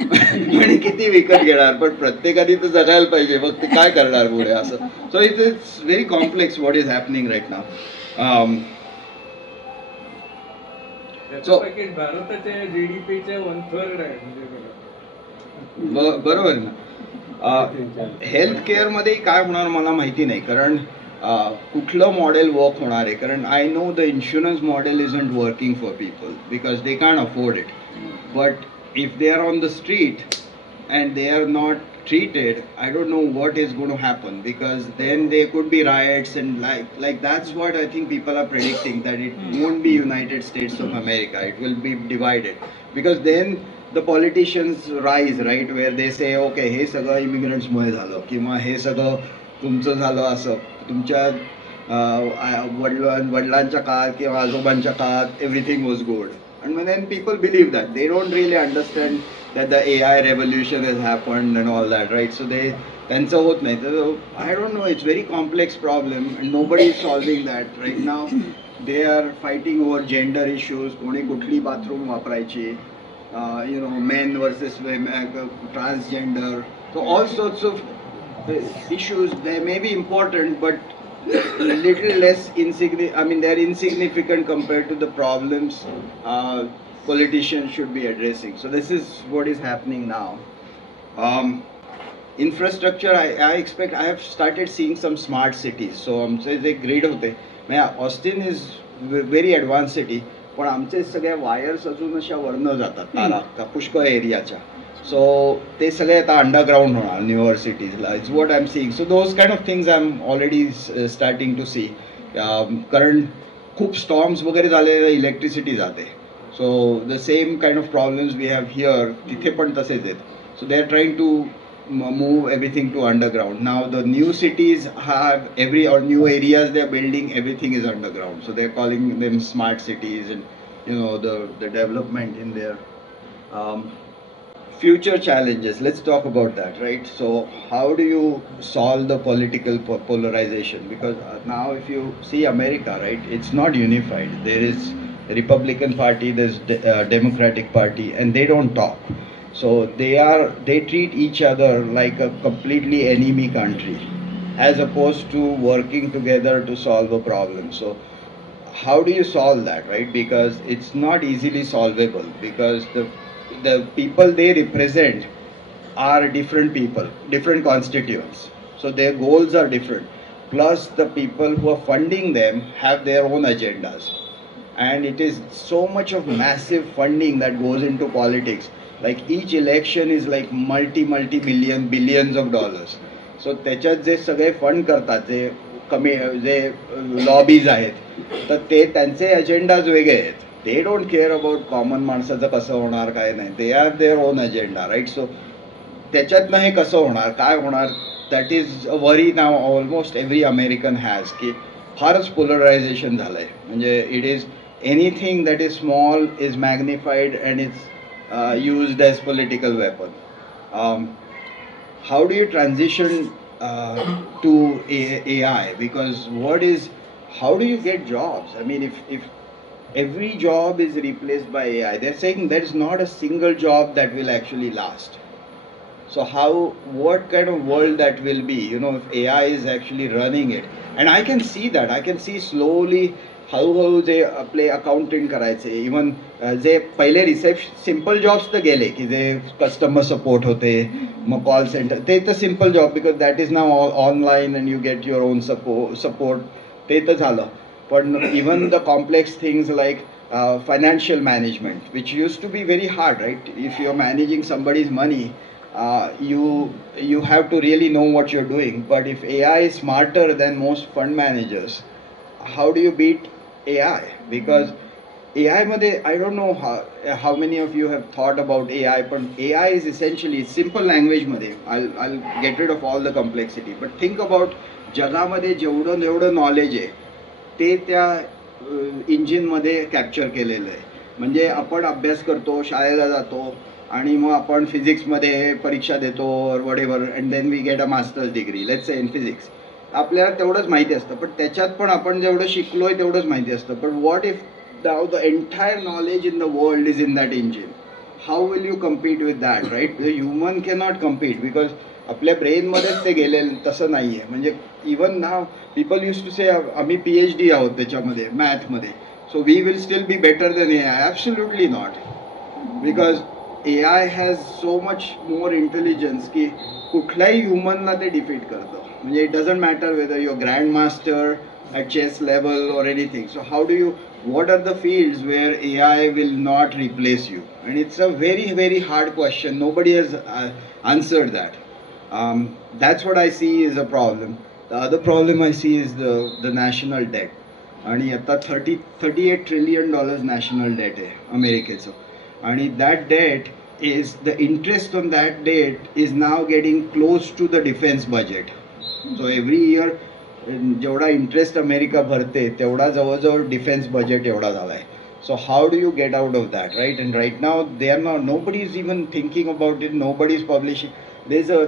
आणि किती विकत घेणार? पण प्रत्येकाने तर जगायला पाहिजे, मग ते काय करणार पुढे असं. So it's very complex what is happening right now. भारताच्या जीडीपीच्या 1/3 आहे. बरोबर ना. हेल्थ केअर मध्ये काय होणार मला माहिती नाही, कारण कुठलं मॉडेल वर्क होणार आहे. कारण I know the insurance model isn't working for people because they can afford it. But if they are on the street and they are not treated, I don't know what is going to happen, because then there could be riots and like that's what I think people are predicting, that it won't be United States of America, it will be divided, because then the politicians rise, right, where they say okay हे सगळं immigrants मुळे झालं, किंवा हे सगळं तुमचं झालं, असं तुमच्या वडिलांच्या काळात किंवा आजोबांच्या काळात everything was good. And then people believe that. They don't really understand that the AI revolution has happened and all that, right? So त्यांचं होत नाही. तर I don't know, it's very complex problem and nobody is solving that right now. They are fighting over gender issues. कोणी कुठली bathroom वापरायची, you know, men versus women, transgender. So all sorts of issues, they may be important, but little less insignificant. I mean, they are insignificant compared to the problems politicians should be addressing. So this is what is happening now. Infrastructure, I expect, I have started seeing some smart cities. So आमचे जे grid होते, Austin is very advance city, पण आमचे सगळ्या wires अजून अशा वरनं जातात तारा पुष्कळ एरियाच्या. सो ते सगळे आता अंडरग्राऊंड होणार न्यूअर सिटीजला. It's what I am seeing. So those kind of things I am already starting to see. कारण खूप स्टॉर्म्स वगैरे झाले, इलेक्ट्रिसिटी जाते. So the same kind of problems we have here, तिथे पण तसेच आहेत. So they are trying to move everything to underground. Now the new cities have or new areas they are building, everything is underground. So they're calling them smart cities, and you know the development in there. Future challenges, let's talk about that, right? So how do you solve the political polarization? Because now if you see America, right, it's not unified. There is a Republican Party, there's a Democratic Party, and they don't talk. So they treat each other like a completely enemy country, as opposed to working together to solve a problem. So how do you solve that, right? Because it's not easily solvable, because the people they represent are different people, different constituents. So their goals are different. Plus the people who are funding them have their own agendas. And it is so much of massive funding that goes into politics. Like each election is like multi billions of dollars. So त्याच्यात जे सगळे fund करतात, जे lobbies आहेत, तर ते त्यांचे agendas वेगळे आहेत. They don't care about common माणसाचं कसं होणार काय नाही. They are their own agenda, right. So त्याच्यातनं हे कसं होणार, काय होणार, that is a worry now almost every American has, की फारच पोलरायझेशन झालं आहे. म्हणजे it is anything that is small is magnified and is used as political weapon. How do you transition to AI? Because how do you get jobs? I mean, if every job is replaced by AI, they're saying there's not a single job that will actually last. So what kind of world that will be, if AI is actually running it? And I can see that. I can see slowly हळूहळू जे आपले accountant करायचे, even जे पहिले simple jobs तर गेले, की जे कस्टमर सपोर्ट होते, मग कॉल सेंटर, ते तर simple job, because that is now online and you get your own support, ते तर झालं. पण even the complex things like financial management, which use to be very hard, right. If you are managing somebody's money, you have to really know what you're doing. But if AI is smarter than most fund managers, how do you beat AI? Because AI मध्ये, I don't know how many of you have thought about AI, but AI is essentially simple language मध्ये, I'll get rid of all the complexity, but think about जगामध्ये जेवढं knowledge आहे ते त्या इंजिनमध्ये capture केलेलं आहे. म्हणजे आपण अभ्यास करतो, शाळेला जातो, आणि मग आपण फिजिक्समध्ये परीक्षा देतो वडेवर, and then we get a masters degree, let's say in physics. आपल्याला तेवढंच माहिती असतं, पण त्याच्यात पण आपण जेवढं शिकलोय तेवढंच माहिती असतं. पण what if now the entire knowledge in the world is in that engine? How will you compete with that, right? Human cannot compete, because आपल्या ब्रेनमध्येच ते गेलेलं, तसं नाही आहे. म्हणजे even now people use to say आम्ही PhD आहोत त्याच्यामध्ये, मॅथमध्ये, so we will still be better than AI. Absolutely not, because AI has so much more intelligence की कुठल्याही ह्युमनला ते डिफीट करतं. म्हणजे it doesn't matter whether your grand master at chess level or anything. So how do you, what are the fields where AI will not replace you? And it's a very, very hard question. Nobody has answered that. That's what I see is a problem. The other problem I see is the national debt. आणि आता $38 trillion national debt आहे अमेरिकेचं. आणि that debt is, the interest on that debt is now getting close to the defense budget. So every year जेवढा interest America भरते तेवढा जवळजवळ defence budget एवढा झाला आहे. So how do you get out of that, right? And right now they are not, nobody is even thinking about it, nobody is publishing. They is a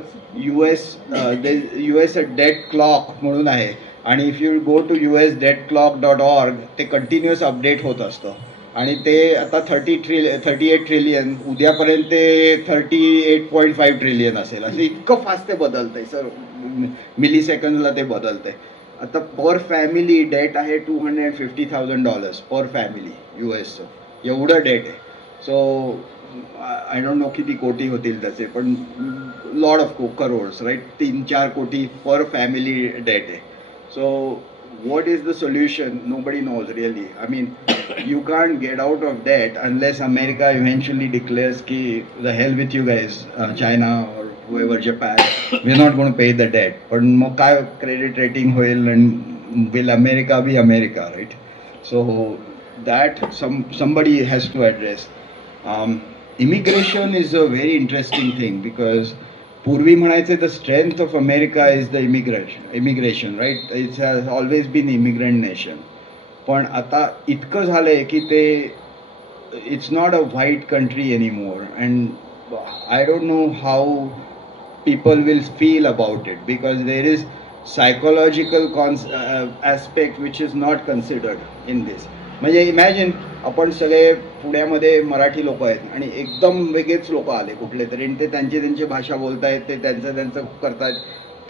US debt clock म्हणून आहे, आणि if you go to US.debt.clock.org ते continuous update होत असतं. आणि ते आता 38 trillion, उद्यापर्यंत ते 38.5 ट्रिलियन असेल. असं इतकं फास्ट ते बदलतंय सर, मिली सेकंडला ते बदलतंय. आता पर फॅमिली डेट आहे $250,000 पर फॅमिली US चं, एवढं डेट आहे. सो आय डोंट नो किती कोटी होतील त्याचे, पण लॉट ऑफ करोड्स, राईट? 3-4 कोटी पर फॅमिली डेट आहे. So what is the solution? Nobody knows really. I mean, you can't get out of debt unless America eventually declares ki the hell with you guys, China or whoever, Japan, we're not going to pay the debt. But mog kai credit rating hoil, and will America be America, right? So that somebody has to address. Immigration is a very interesting thing, because पूर्वी म्हणायचे the strength of America is the immigration, right? It's has always been immigrant nation. पण आता इतकं झालं आहे की ते, it's not a white country anymore. And I don't know how people will feel about it, because there is psychological aspect which is not considered in this. म्हणजे imagine, आपण सगळे पुण्यामध्ये मराठी लोक आहेत आणि एकदम वेगळेच लोक आले कुठले तरी, आणि ते त्यांची भाषा बोलतायत, ते त्यांचं करतायत.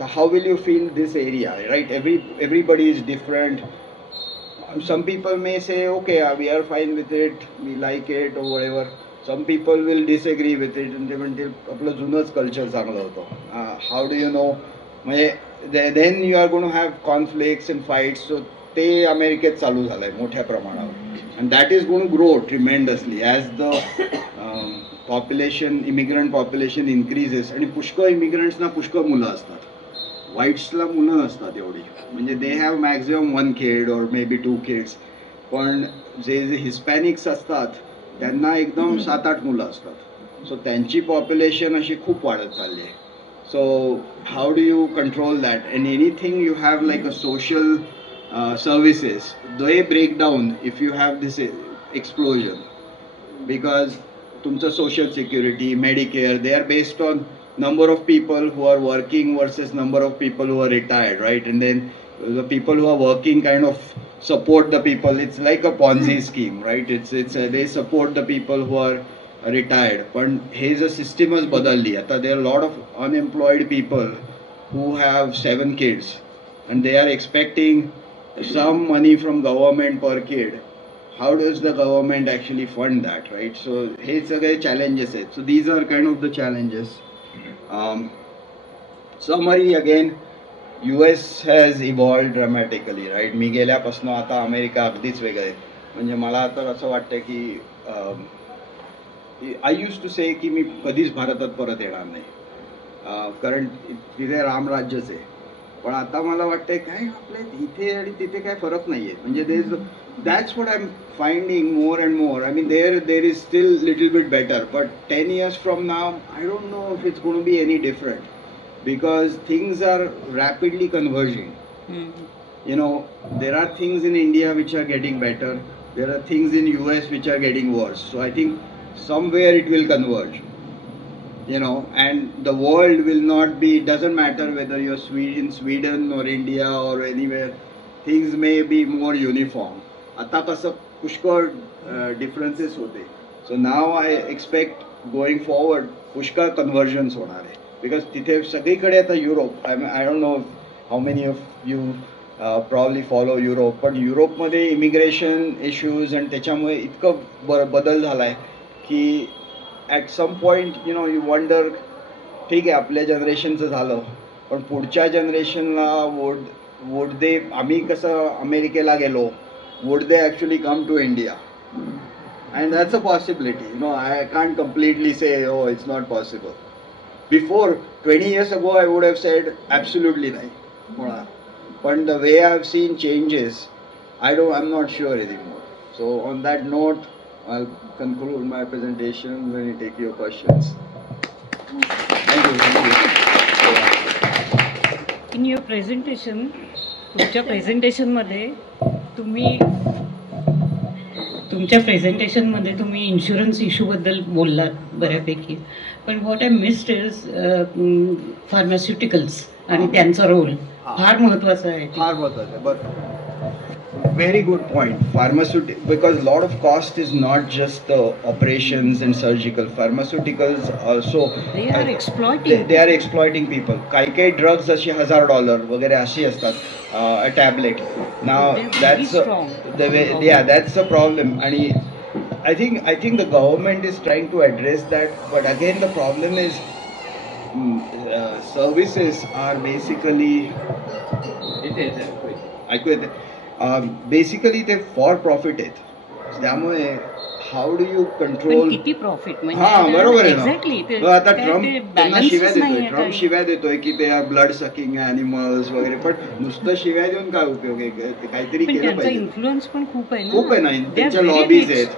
तर how will you feel this area, right? Everybody is different. Some people may say okay we are fine with it, we like it or whatever. Some people will disagree with it, आणि ते म्हणतील आपलं जुनंच culture चांगलं होतं. How do you know? म्हणजे then you are going to have conflicts and fights. So ते अमेरिकेत चालू झालं आहे मोठ्या प्रमाणावर. And that is going to grow tremendously as the population immigrant population increases आणि पुष्कळ इमिग्रंट्सना पुष्कळ मुलं असतात. व्हाईट्सला मुलं नसतात एवढी, म्हणजे दे हॅव मॅक्झिमम 1 kid और मे बी 2 kids. पण जे हिस्पॅनिक्स असतात त्यांना एकदम 7-8 मुलं असतात. सो त्यांची पॉप्युलेशन अशी खूप वाढत चालली आहे. So how do you control that? And anything you have like a social services, they break down if you have this explosion, because tumcha social security, Medicare, they are based on number of people who are working versus number of people who are retired, right? And then the people who are working kind of support the people. It's like a Ponzi scheme, right? They support the people who are retired. But here's a system has badalli. There are a lot of unemployed people who have 7 kids and they are expecting some money from government per kid. How does the government actually fund that, right? So it's again challenges. So these are kind of the challenges. Summary again, US has evolved dramatically, right? मी गेल्यापासून आता America अगदीच वेगळं आहे. म्हणजे मला तर असं वाटतं की आय यूज टू से की मी कधीच भारतात परत येणार नाही, कारण तिथे रामराज्यच आहे. पण आता मला वाटतंय काय आपल्या इथे आणि तिथे काय फरक नाहीये. म्हणजे that's what I am finding more and more. I mean there is steel little bit better, but 10 years from now I don't know if it's going to be any different, because things are rapidly converging. You know, there are things in India which are getting better, there are things in US which are getting worse. So I think somewhere it will converge. You know, and the world will not be, it doesn't matter whether you're in Sweden or India or anywhere, things may be more uniform. आता कसं पुष्कळ differences होते. So now I expect going forward पुष्कळ convergence होणार आहे, because तिथे सगळीकडे आता Europe, I don't know how many of you probably follow Europe, पण युरोपमध्ये इमिग्रेशन इश्यूज आणि त्याच्यामुळे इतकं बदल झाला आहे की at some point you know you wonder, ठीक आहे आपल्या जनरेशनचं झालं, पण पुढच्या जनरेशनला वुड दे, आम्ही कसं अमेरिकेला गेलो, would they actually come to India? And that's a possibility. You know, I can't completely say हो it's not possible. Before 20 years ago I would have said absolutely नाही होणार, पण the way I have seen changes, I'm not sure anymore. So on that note, I'll conclude my presentation when you take your questions. Thank you. In your presentation, तुमच्या प्रेझेंटेशनमध्ये तुम्ही insurance इश्यूबद्दल बोललात बऱ्यापैकी, पण what I missed is pharmaceuticals आणि त्यांचा role फार महत्वाचा आहे. फार महत्वाचं आहे. बरं, very good point. Because a lot of cost is not just the operations and surgical. Pharmaceuticals also they are exploiting. They are exploiting people. काही drugs अशी $1,000 वगैरे अशी असतात, a tablet. Now that's the way. Yeah, that's the problem. And I think the government is trying to address that, but again the problem is services are basically basically ते for profit आहेत. त्यामुळे how do you control किती profit? हा बरोबर आहे ना. आता Trump शिव्या देतोय की ते आर ब्लड सकिंग ॲनिमल्स वगैरे, पण नुसतं शिव्या देऊन काय उपयोग आहे? काहीतरी केलं पाहिजे. इन्फ्लुएन्स पण खूप आहे ना, त्यांच्या लॉबीज आहेत.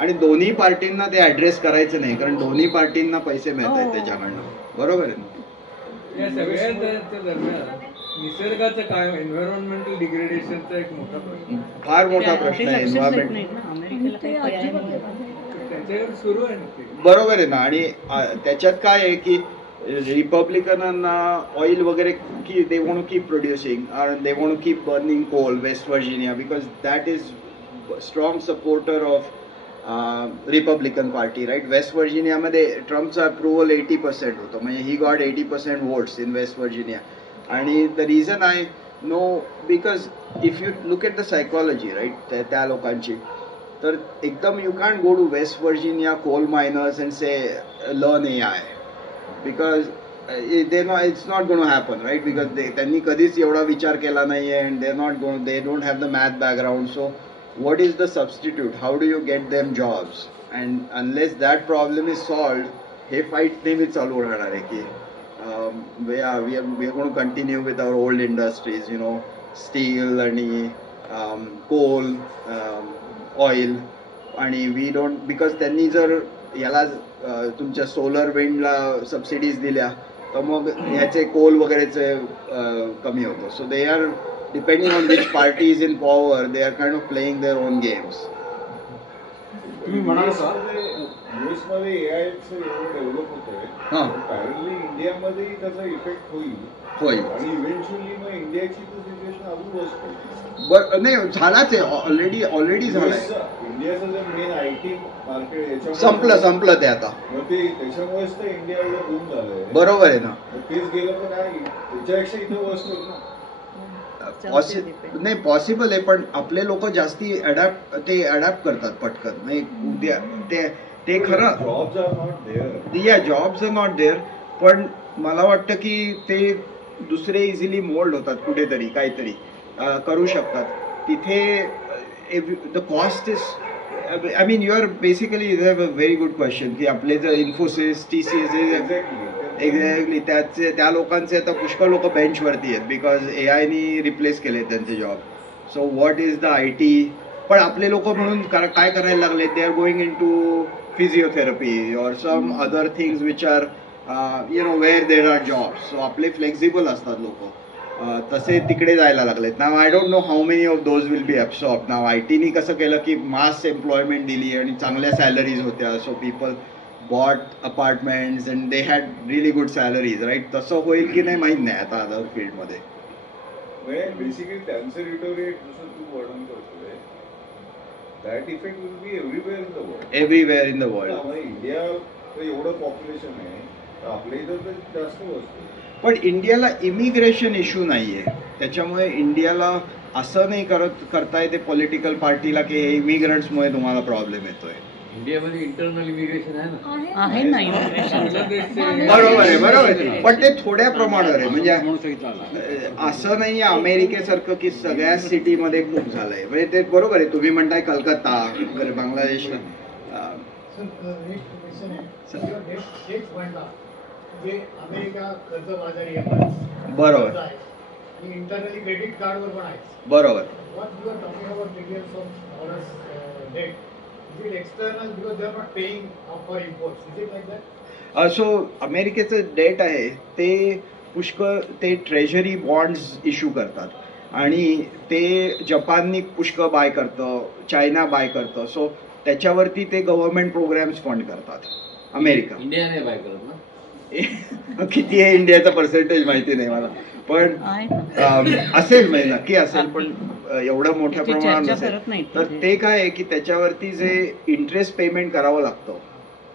आणि दोन्ही पार्टींना ते ऍड्रेस करायचं नाही, कारण दोन्ही पार्टींना पैसे मिळत आहेत त्याच्याकडनं. बरोबर आहे ना. या सगळ्या दरम्यान निसर्गाचं काय, एन्व्हायरमेंटल डिग्रेडेशनचा एक मोठा प्रश्न, फार मोठा प्रश्न आहे. एन्व्हायरमेंट त्याच्यावर सुरू आहे. बरोबर आहे ना. आणि त्याच्यात काय आहे की रिपब्लिकनांना ऑइल वगैरे की they want to keep producing, they want to keep burning coal West Virginia, because that is strong supporter of Republican party, right. West व्हर्जिनियामध्ये ट्रम्पचं अप्रुव्हल 80% होतं, म्हणजे he got 80% votes in West Virginia. आणि the reason I know, because if you look at the psychology, right, त्या लोकांची, तर एकदम you can't go to West Virginia coal miners and say learn AI, because it's not गोन to happen, right, because त्यांनी कधीच एवढा विचार केला नाही आहे, and they don't have the math background. So what is the substitute? How do you get them jobs? And unless that problem is solved हे fight नेहमीच चालू राहणार आहे की we are going to continue with our old industries, you know, steel आणि coal, oil, आणि we don't, because त्यांनी जर याला तुमच्या सोलर विंडला सबसिडीज दिल्या तर मग ह्याचे कोल वगैरेचे कमी होतं. So they R depending on which party is in power, they are kind of playing their own games. तुम्ही म्हणाल का युएस मध्ये एआयचं एवढं डेव्हलप होतंय, पॅरलली इंडियामध्येही त्याचा इफेक्ट होईल आणि इव्हेंच्युअली मग इंडियाची सिच्युएशन अजून वर्स्ट होईल. बरं, नाही झालाच आहे, ऑलरेडी झालाय. इंडियाचं जे मेन आयटी मार्केट संपलं ते आता, मग ते त्याच्यामुळेच तर इंडिया एवढं बूम झालंय. बरोबर आहे ना. तेच गेलं तर काय त्याच्यापेक्षा इथे वर्स्ट होईल ना. नाही पॉसिबल आहे, पण आपले लोक जास्ती अडॅप्ट करतात पटकन. नाही उद्या ते खरं jobs are not there, jobs are not there, पण मला वाटतं की ते दुसरे इझिली मोल्ड होतात, कुठेतरी काहीतरी करू शकतात तिथे. The cost is, I mean you are basically is a very good question की आपले जर इन्फोसिस, TCS एक्झॅक्टली त्या लोकांचे आता पुष्कळ लोक बेंचवरती आहेत बिकॉज AIनी रिप्लेस केले त्यांचे job. So what is the IT, पण आपले लोक म्हणून काय करायला लागले, they are going in to physiotherapy or some other things which are you know where there are jobs. So आपले फ्लेक्झिबल असतात लोक, तसे तिकडे जायला लागलेत. Now I don't know how many of those will be absorb. Now ITनी कसं केलं की मास एम्प्लॉयमेंट दिली आणि चांगल्या सॅलरीज होत्या, so people bought apartments and they had really good salaries, right. तसं होईल की नाही माहीत नाही आता अदर फील्डमध्ये. बेसिकली त्यांचं रिटोरिएट जसं तू वर्णन करतोय, that effect will be everywhere in the world. Everywhere in the world. India एवढं पॉप्युलेशन आहे, आपल्या इथं तर जास्त वस्तू. पण इंडियाला इमिग्रेशन इश्यू नाही आहे, त्याच्यामुळे इंडियाला असं नाही करता येते पॉलिटिकल पार्टीला की इमिग्रंट्समुळे तुम्हाला प्रॉब्लेम येतोय. इंडियामध्ये इंटरनल इमिग्रेशन आहे ना इमिग्रेशन. बरोबर आहे, पण ते थोड्या प्रमाणावर आहे. म्हणजे असं नाही अमेरिकेसारखं की सगळ्या सिटीमध्ये खूप झालंय. म्हणजे ते बरोबर आहे, तुम्ही म्हणताय कलकत्ता वगैरे बांगलादेशला. जे अमेरिका कर्ज बाजारी बरोबर आणि इंटरनली क्रेडिट कार्डवर पण आहे. बरोबर. What you are talking about billions of dollars debt, is it external because they are not paying for imports? Is it like that? So अमेरिकेचं डेट आहे ते पुष्कळ ते ट्रेझरी बॉन्ड्स इश्यू करतात आणि ते जपाननी पुष्कळ बाय करतं, चायना बाय करतं. सो त्याच्यावरती ते गव्हर्नमेंट प्रोग्राम्स फंड करतात. अमेरिका, इंडिया नाही बाय करत ना. किती आहे इंडियाचा पर्सेंटेज माहिती नाही मला, पण असेल म्हणजे नक्की असेल, पण एवढं मोठ्या प्रमाणात नसेल. तर ते काय आहे की त्याच्यावरती जे इंटरेस्ट पेमेंट करावं लागतं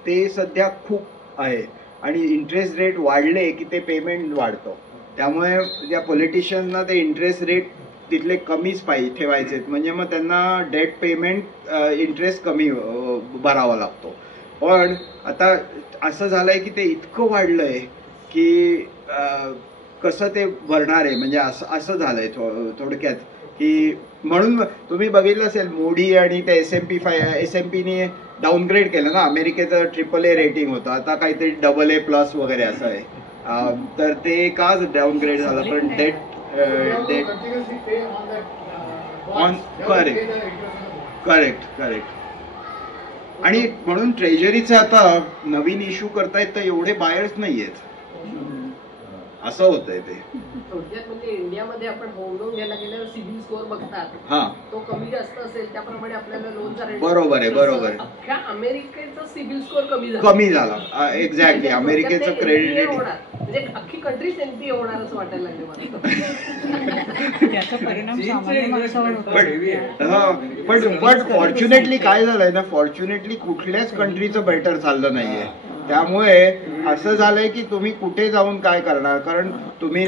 ते सध्या खूप आहे आणि इंटरेस्ट रेट वाढले की ते पेमेंट वाढतं. त्यामुळे त्या पॉलिटिशियन्सना ते इंटरेस्ट रेट तिथले कमीच ठेवायचे, म्हणजे मग त्यांना डेट पेमेंट इंटरेस्ट कमी भरावा लागतो. पण आता असं झालंय की ते इतकं वाढलंय की कसं ते भरणार आहे, म्हणजे असं झालंय थोडक्यात की. म्हणून तुम्ही बघितलं असेल मोडी आणि त्या SMP-नी डाऊनग्रेड केलं ना. अमेरिकेचं AAA रेटिंग होतं, आता काहीतरी AA+ वगैरे असं आहे. तर ते का डाऊनग्रेड झालं, पण डेट ऑन करेक्ट. आणि म्हणून ट्रेजरीचं आता नवीन इश्यू करतायत तर एवढे बायर्स नाहीयेत, असं होतंय ते. थोडक्यात म्हणजे इंडियामध्ये आपण होम लोन घ्यायला गेल्यावर सिबिल स्कोअर बघतात, तो कमी जास्त असेल त्याप्रमाणे आपल्याला लोनचा रेट. बरोबर आहे. अख्ख्या अमेरिकेचा सिबिल स्कोअर कमी झाला. एक्झॅक्टली. अमेरिकेचं क्रेडिट रेटिंग म्हणजे अख्खी कंट्रीच एनपी होणार असं वाटायला लागले मला. त्याचा परिणाम सामान्य माणसावर होतो. पण फॉर्च्युनेटली काय झालंय ना, फॉर्च्युनेटली कुठल्याच कंट्रीचं बेटर चाललं नाहीये. त्यामुळे असं झालंय की तुम्ही कुठे जाऊन काय करणार, कारण तुम्ही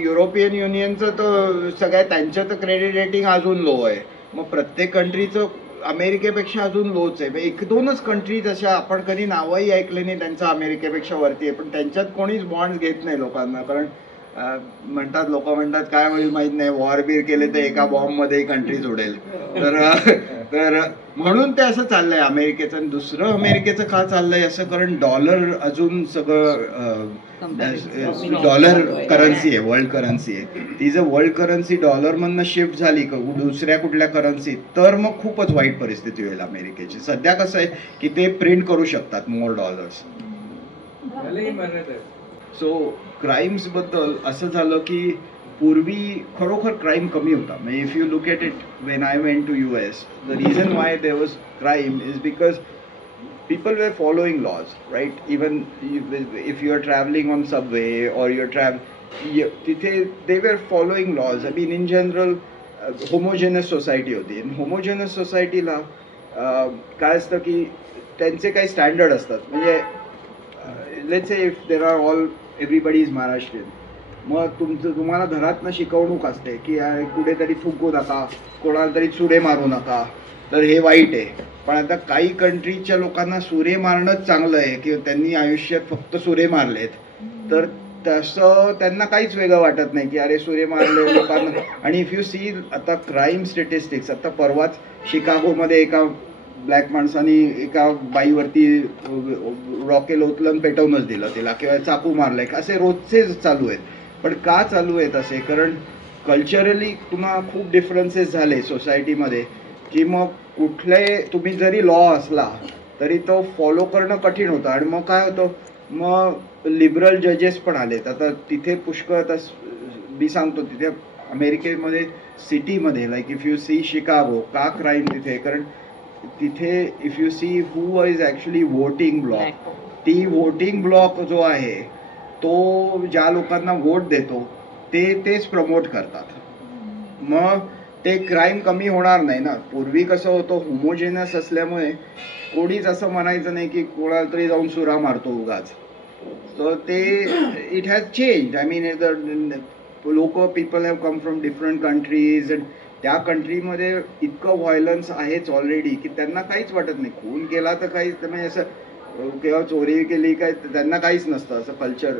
युरोपियन युनियनचं तर सगळ्या त्यांचं तर क्रेडिट रेटिंग अजून लो आहे. मग प्रत्येक कंट्रीचं अमेरिकेपेक्षा अजून लोच आहे. 1-2च कंट्रीज अशा आपण कधी नावही ऐकले नाही त्यांचं अमेरिकेपेक्षा वरती आहे, पण त्यांच्यात कोणीच बॉन्ड्स घेत नाही लोकांना. कारण लोक म्हणतात काय होईल माहित नाही, वॉर बीर केले तर एका बॉम्बमध्ये कंट्रीज उडेल. तर तर म्हणून ते असं चाललंय अमेरिकेचं. आणि दुसरं अमेरिकेचं का चाललंय असं, कारण डॉलर अजून सगळं डॉलर करन्सी आहे, वर्ल्ड करन्सी आहे. ती जर वर्ल्ड करन्सी डॉलरमधनं शिफ्ट झाली दुसऱ्या कुठल्या करन्सी, तर मग खूपच वाईट परिस्थिती होईल अमेरिकेची. सध्या कसं आहे की ते प्रिंट करू शकतात मोर डॉलर्स. सो क्राईम्स बद्दल असं झालं की पूर्वी खरोखर क्राईम कमी होता. म्हणजे if you look at it, when I went to US, the reason why there was crime is because people were following laws, right? Even if you are traveling on subway or they were following laws. I mean, in general, homogeneous society होती. In homogeneous society ला काय असतं की त्यांचे काही standard असतात. म्हणजे let's say if there are everybody is Maharashtrian, मग तुम्हाला घरातनं शिकवणूक असते की कुठेतरी थुंकू नका, कोणाला तरी चुरे मारू नका, तर हे वाईट आहे. पण आता काही कंट्रीच्या लोकांना सुरे मारणंच चांगलं आहे की त्यांनी आयुष्यात फक्त सुरे मारलेत, तर तसं त्यांना काहीच वेगळं वाटत नाही की अरे सुरे मारले लोकांना. आणि इफ यू सी आता क्राईम स्टॅटिस्टिक्स, आता परवाच शिकागोमध्ये एका ब्लॅक माणसाने एका बाईवरती रॉकेल उचलून पेटवूनच दिलं तिला, किंवा चाकू मारलाय, असे रोजचे चालू आहेत. पण का चालू आहेत असे? कारण कल्चरली पुन्हा खूप डिफरन्सेस झाले सोसायटीमध्ये की मग कुठले तुम्ही जरी लॉ असला तरी तो फॉलो करणं कठीण होतं. आणि मग काय होतं, मग लिबरल जजेस पण आलेत. आता तिथे पुष्कळ, आता मी सांगतो तिथे अमेरिकेमध्ये सिटीमध्ये, like if you see Chicago, का क्राईम तिथे, कारण तिथे if you see who is actually voting bloc, ती वोटिंग ब्लॉक जो आहे तो ज्या लोकांना वोट देतो तेच प्रमोट करतात. मग ते क्राईम कमी होणार नाही ना. पूर्वी कसं होतं, होमोजेनस असल्यामुळे कोणीच असं म्हणायचं नाही की कोणाला तरी जाऊन सुरा मारतो उगाच. सो ते it has change. I mean people have come from different countries, and त्या कंट्रीमध्ये इतकं व्हायलन्स आहेच ऑलरेडी की त्यांना काहीच वाटत नाही. खून केला तर काहीच, म्हणजे असं किंवा चोरी केली काय त्यांना काहीच नसतं असं कल्चर.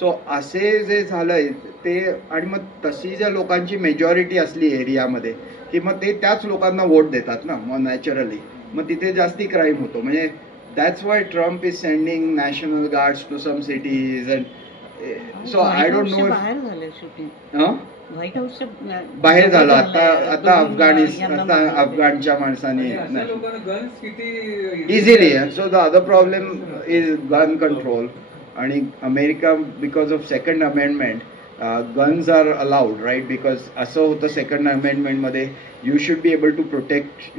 सो असे जे झालंय ते, आणि मग तशी ज्या लोकांची मेजॉरिटी असली एरियामध्ये की मग ते त्याच लोकांना वोट देतात ना, मग नॅचरली मग तिथे जास्ती क्राईम होतो. म्हणजे that's why Trump is sending national guards to some cities. And so I don't know, बाहेर झालं आता अफगाणच्या माणसाने easily. So the other problem is gun control. आणि America because of second amendment guns are allowed, right? Because असं होतं second अमेंडमेंटमध्ये, you should be able to protect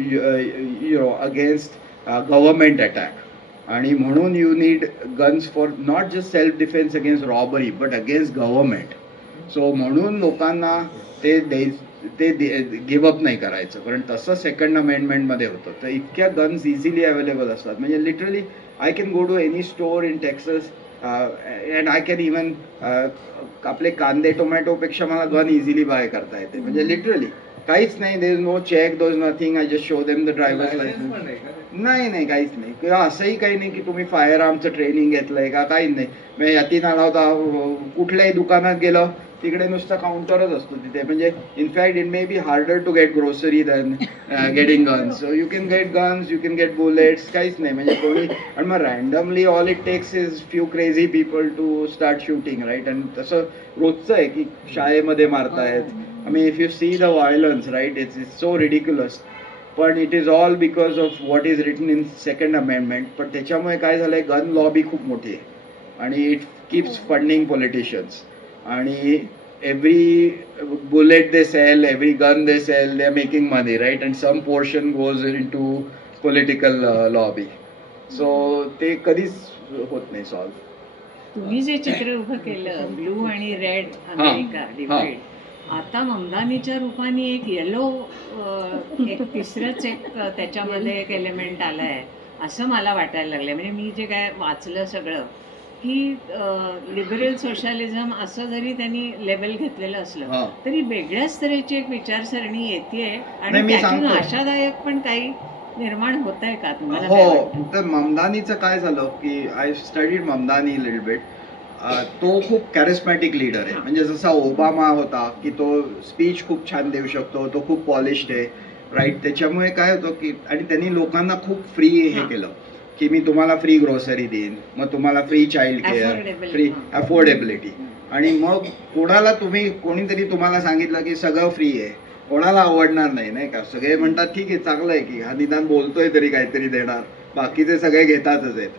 against government attack. आणि म्हणून you need guns for not just self defense against robbery but against government. So म्हणून लोकांना ते give up नाही करायचं, कारण तसं सेकंड अमेंडमेंटमध्ये होतं. तर इतक्या गन्स इझिली अवेलेबल असतात. म्हणजे literally I can go to any store in Texas and I can even आपले कांदे टोमॅटोपेक्षा मला गन इझिली बाय करता येते. म्हणजे लिटरली काहीच नाही, there is no check, there is nothing. I just show them the driver's licence. नाही काहीच नाही. किंवा असंही काही नाही की तुम्ही फायर आर्मचं ट्रेनिंग घेतलंय का, काहीच नाही. म्हणजे याती नाला होता, कुठल्याही दुकानात गेलं तिकडे नुसतं काउंटरच असतो तिथे. म्हणजे in fact it may be harder to get grocery than getting guns. So you can get guns, you can get bullets, काहीच नाही. म्हणजे कोणी, आणि मग randomly all it takes is few crazy people to start shooting, right? आणि तसं रोजचं आहे की शाळेमध्ये मारतायत. I mean if you see the violence, right, it's so ridiculous. पण it is all because of what is written in second amendment. पण त्याच्यामुळे काय झालंय, गन लॉबी खूप मोठी आहे आणि इट कीप्स फंडिंग पॉलिटिशियन्स. आणि every bullet they sell, every gun they sell, they are making money, right? And some portion goes into political lobby. So ते कधीच होत नाही सॉल्व्ह. तुम्ही जे चित्र उभं केलं, ब्लू आणि रेड अमेरिका डिवाइड, आता ममदानीच्या रूपाने एक येलो, एक तिसरंच एक त्याच्यामध्ये एक एलिमेंट आलाय असं मला वाटायला लागलं. म्हणजे मी जे काय वाचलं सगळं की लिबरल सोशलिझम असं जरी त्यांनी लेबल घेतलेलं असलं तरी वेगळ्याच तऱ्हेची एक विचारसरणी येते. आणि त्यातून आशादायक पण काही निर्माण होत आहे का तुम्हाला? हो, तर ममदानीचं काय झालं की I studied Mamdani little bit. तो खूप कॅरिस्मॅटिक लीडर आहे. म्हणजे जसा ओबामा होता की तो स्पीच खूप छान देऊ शकतो, तो खूप पॉलिश्ड आहे. राईट. त्याच्यामुळे काय होतं की आणि त्यांनी लोकांना खूप फ्री हे केलं की मी तुम्हाला फ्री ग्रोसरी देईन, मग तुम्हाला free child care, free affordability. आणि मग कोणाला कोणीतरी तुम्हाला सांगितलं की सगळं फ्री आहे, कोणाला आवडणार नाही, नाही का. सगळे म्हणतात ठीक आहे, चांगलं आहे की हा निदान बोलतोय तरी काहीतरी देणार, बाकीचे सगळे घेतातच आहेत.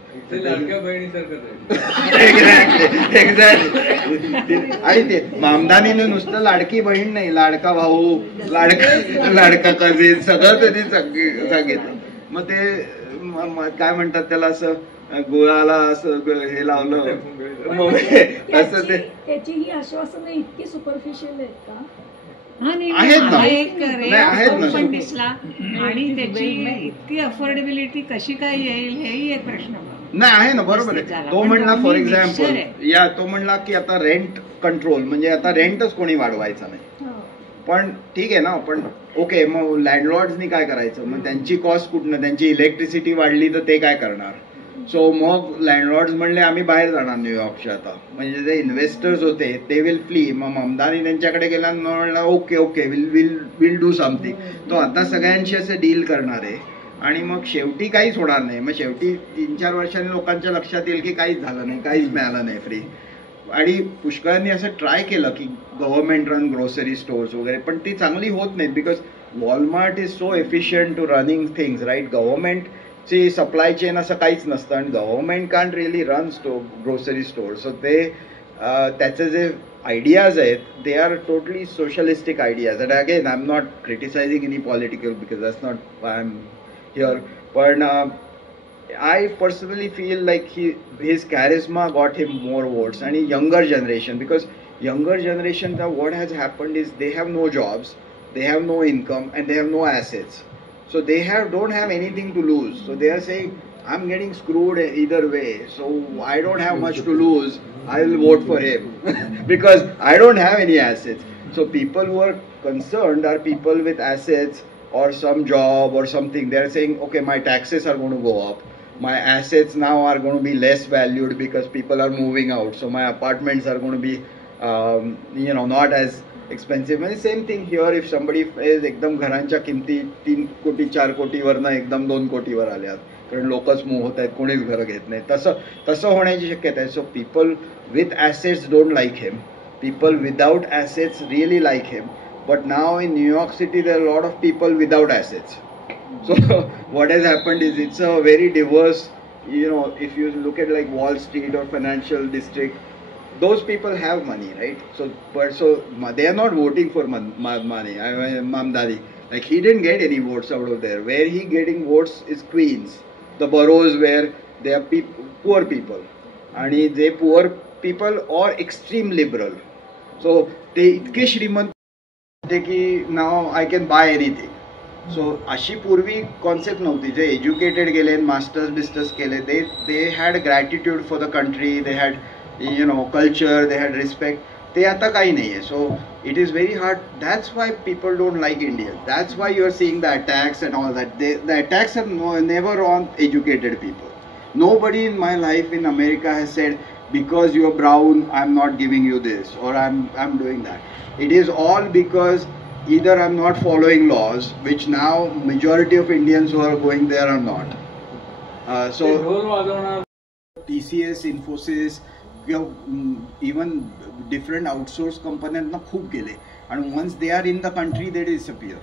आणि ते मामदानीने नुसतं लाडकी बहीण नाही, लाडका भाऊ, लाडका कझिन सगळं त्यांनी सांगितलं. मग ते काय म्हणतात त्याला, असं गुळाला असं हे लावलं असं. ते त्याची ही आश्वासनं इतकी सुपरफिशियल आहेत का? आहेत ना, दिसला. आणि त्याची इतकी अफोर्डेबिलिटी कशी काय येईल हेही एक प्रश्न नाही आहे ना. बरोबर आहे. तो म्हणला फॉर एक्झाम्पल तो म्हणला की आता रेंट कंट्रोल म्हणजे आता रेंटच कोणी वाढवायचा नाही. पण ठीक आहे ना, पण ओके, मग लँडलॉर्ड्सनी काय करायचं, मग त्यांची कॉस्ट कुठनं, त्यांची इलेक्ट्रिसिटी वाढली तर ते काय करणार. सो मग लँडलॉर्ड्स म्हणले आम्ही बाहेर जाणार न्यूयॉर्कच्या. आता म्हणजे जे इन्व्हेस्टर्स होते ते विल फ्ली. मग ममदानी त्यांच्याकडे गेला, म्हणला ओके विल डू समथिंग. तो आता सगळ्यांशी असे डील करणार आहे आणि मग शेवटी काहीच होणार नाही. मग शेवटी 3-4 वर्षांनी लोकांच्या लक्षात येईल की काहीच झालं नाही, काहीच मिळालं नाही फ्री. आणि पुष्कळांनी असं ट्राय केलं की गव्हर्नमेंट रन ग्रोसरी स्टोर्स वगैरे, पण ती चांगली होत नाहीत because Walmart is so efficient to running things, right. गव्हर्नमेंटची सप्लाय चेन असं काहीच नसतं आणि government can't really run grocery store. So ते त्याचे जे आयडियाज आहेत they are totally socialistic ideas. And again I am not criticizing any political because that's not I am here. पण I personally feel like his charisma got him more votes. And younger generation, because younger generation, what has happened is they have no jobs, they have no income, and they have no assets. So they don't have anything to lose. So they are saying, I'm getting screwed either way. So I don't have much to lose. I will vote for him because I don't have any assets. So people who are concerned are people with assets or some job or something. They are saying, okay, my taxes are going to go up. My assets now are going to be less valued because people are moving out. So my apartments are going to be, not as expensive. And same thing here. If somebody is एकदम घरांच्या किमती 3 कोटी 4 कोटीवरनं एकदम 2 कोटीवर आल्यात, कारण लोकच move होत आहेत, कोणीच घरं घेत नाही, तसं होण्याची शक्यता आहे. So people with assets don't like him. People without assets really like him. But now in New York City there are a lot of people without assets. So what has happened is it's a very diverse, if you look at like Wall Street or financial district, those people have money, right? So they are not voting for money. Mamdani, like he didn't get any votes out of there. Where he getting votes is Queens, the boroughs where they are poor people, and they poor people or extreme liberal. So they itke श्रीमंत की now I can buy anything. So अशी पूर्वी concept नव्हती. जे educated गेले, masters केले, they had gratitude for the country, they had culture, they had respect. ते आता काही नाही आहे. So it is very hard. That's why people don't like India. That's why you are seeing the attacks and all that. The attacks are never on educated people. Nobody in my life in America has said, because you are brown, I'm not giving you this, or I'm doing that. It is all because either I'm not following laws, which now majority of Indians who are going there are not. So TCS, Infosys, even different outsource companies na खूप गेले, and once they are in the country they disappear.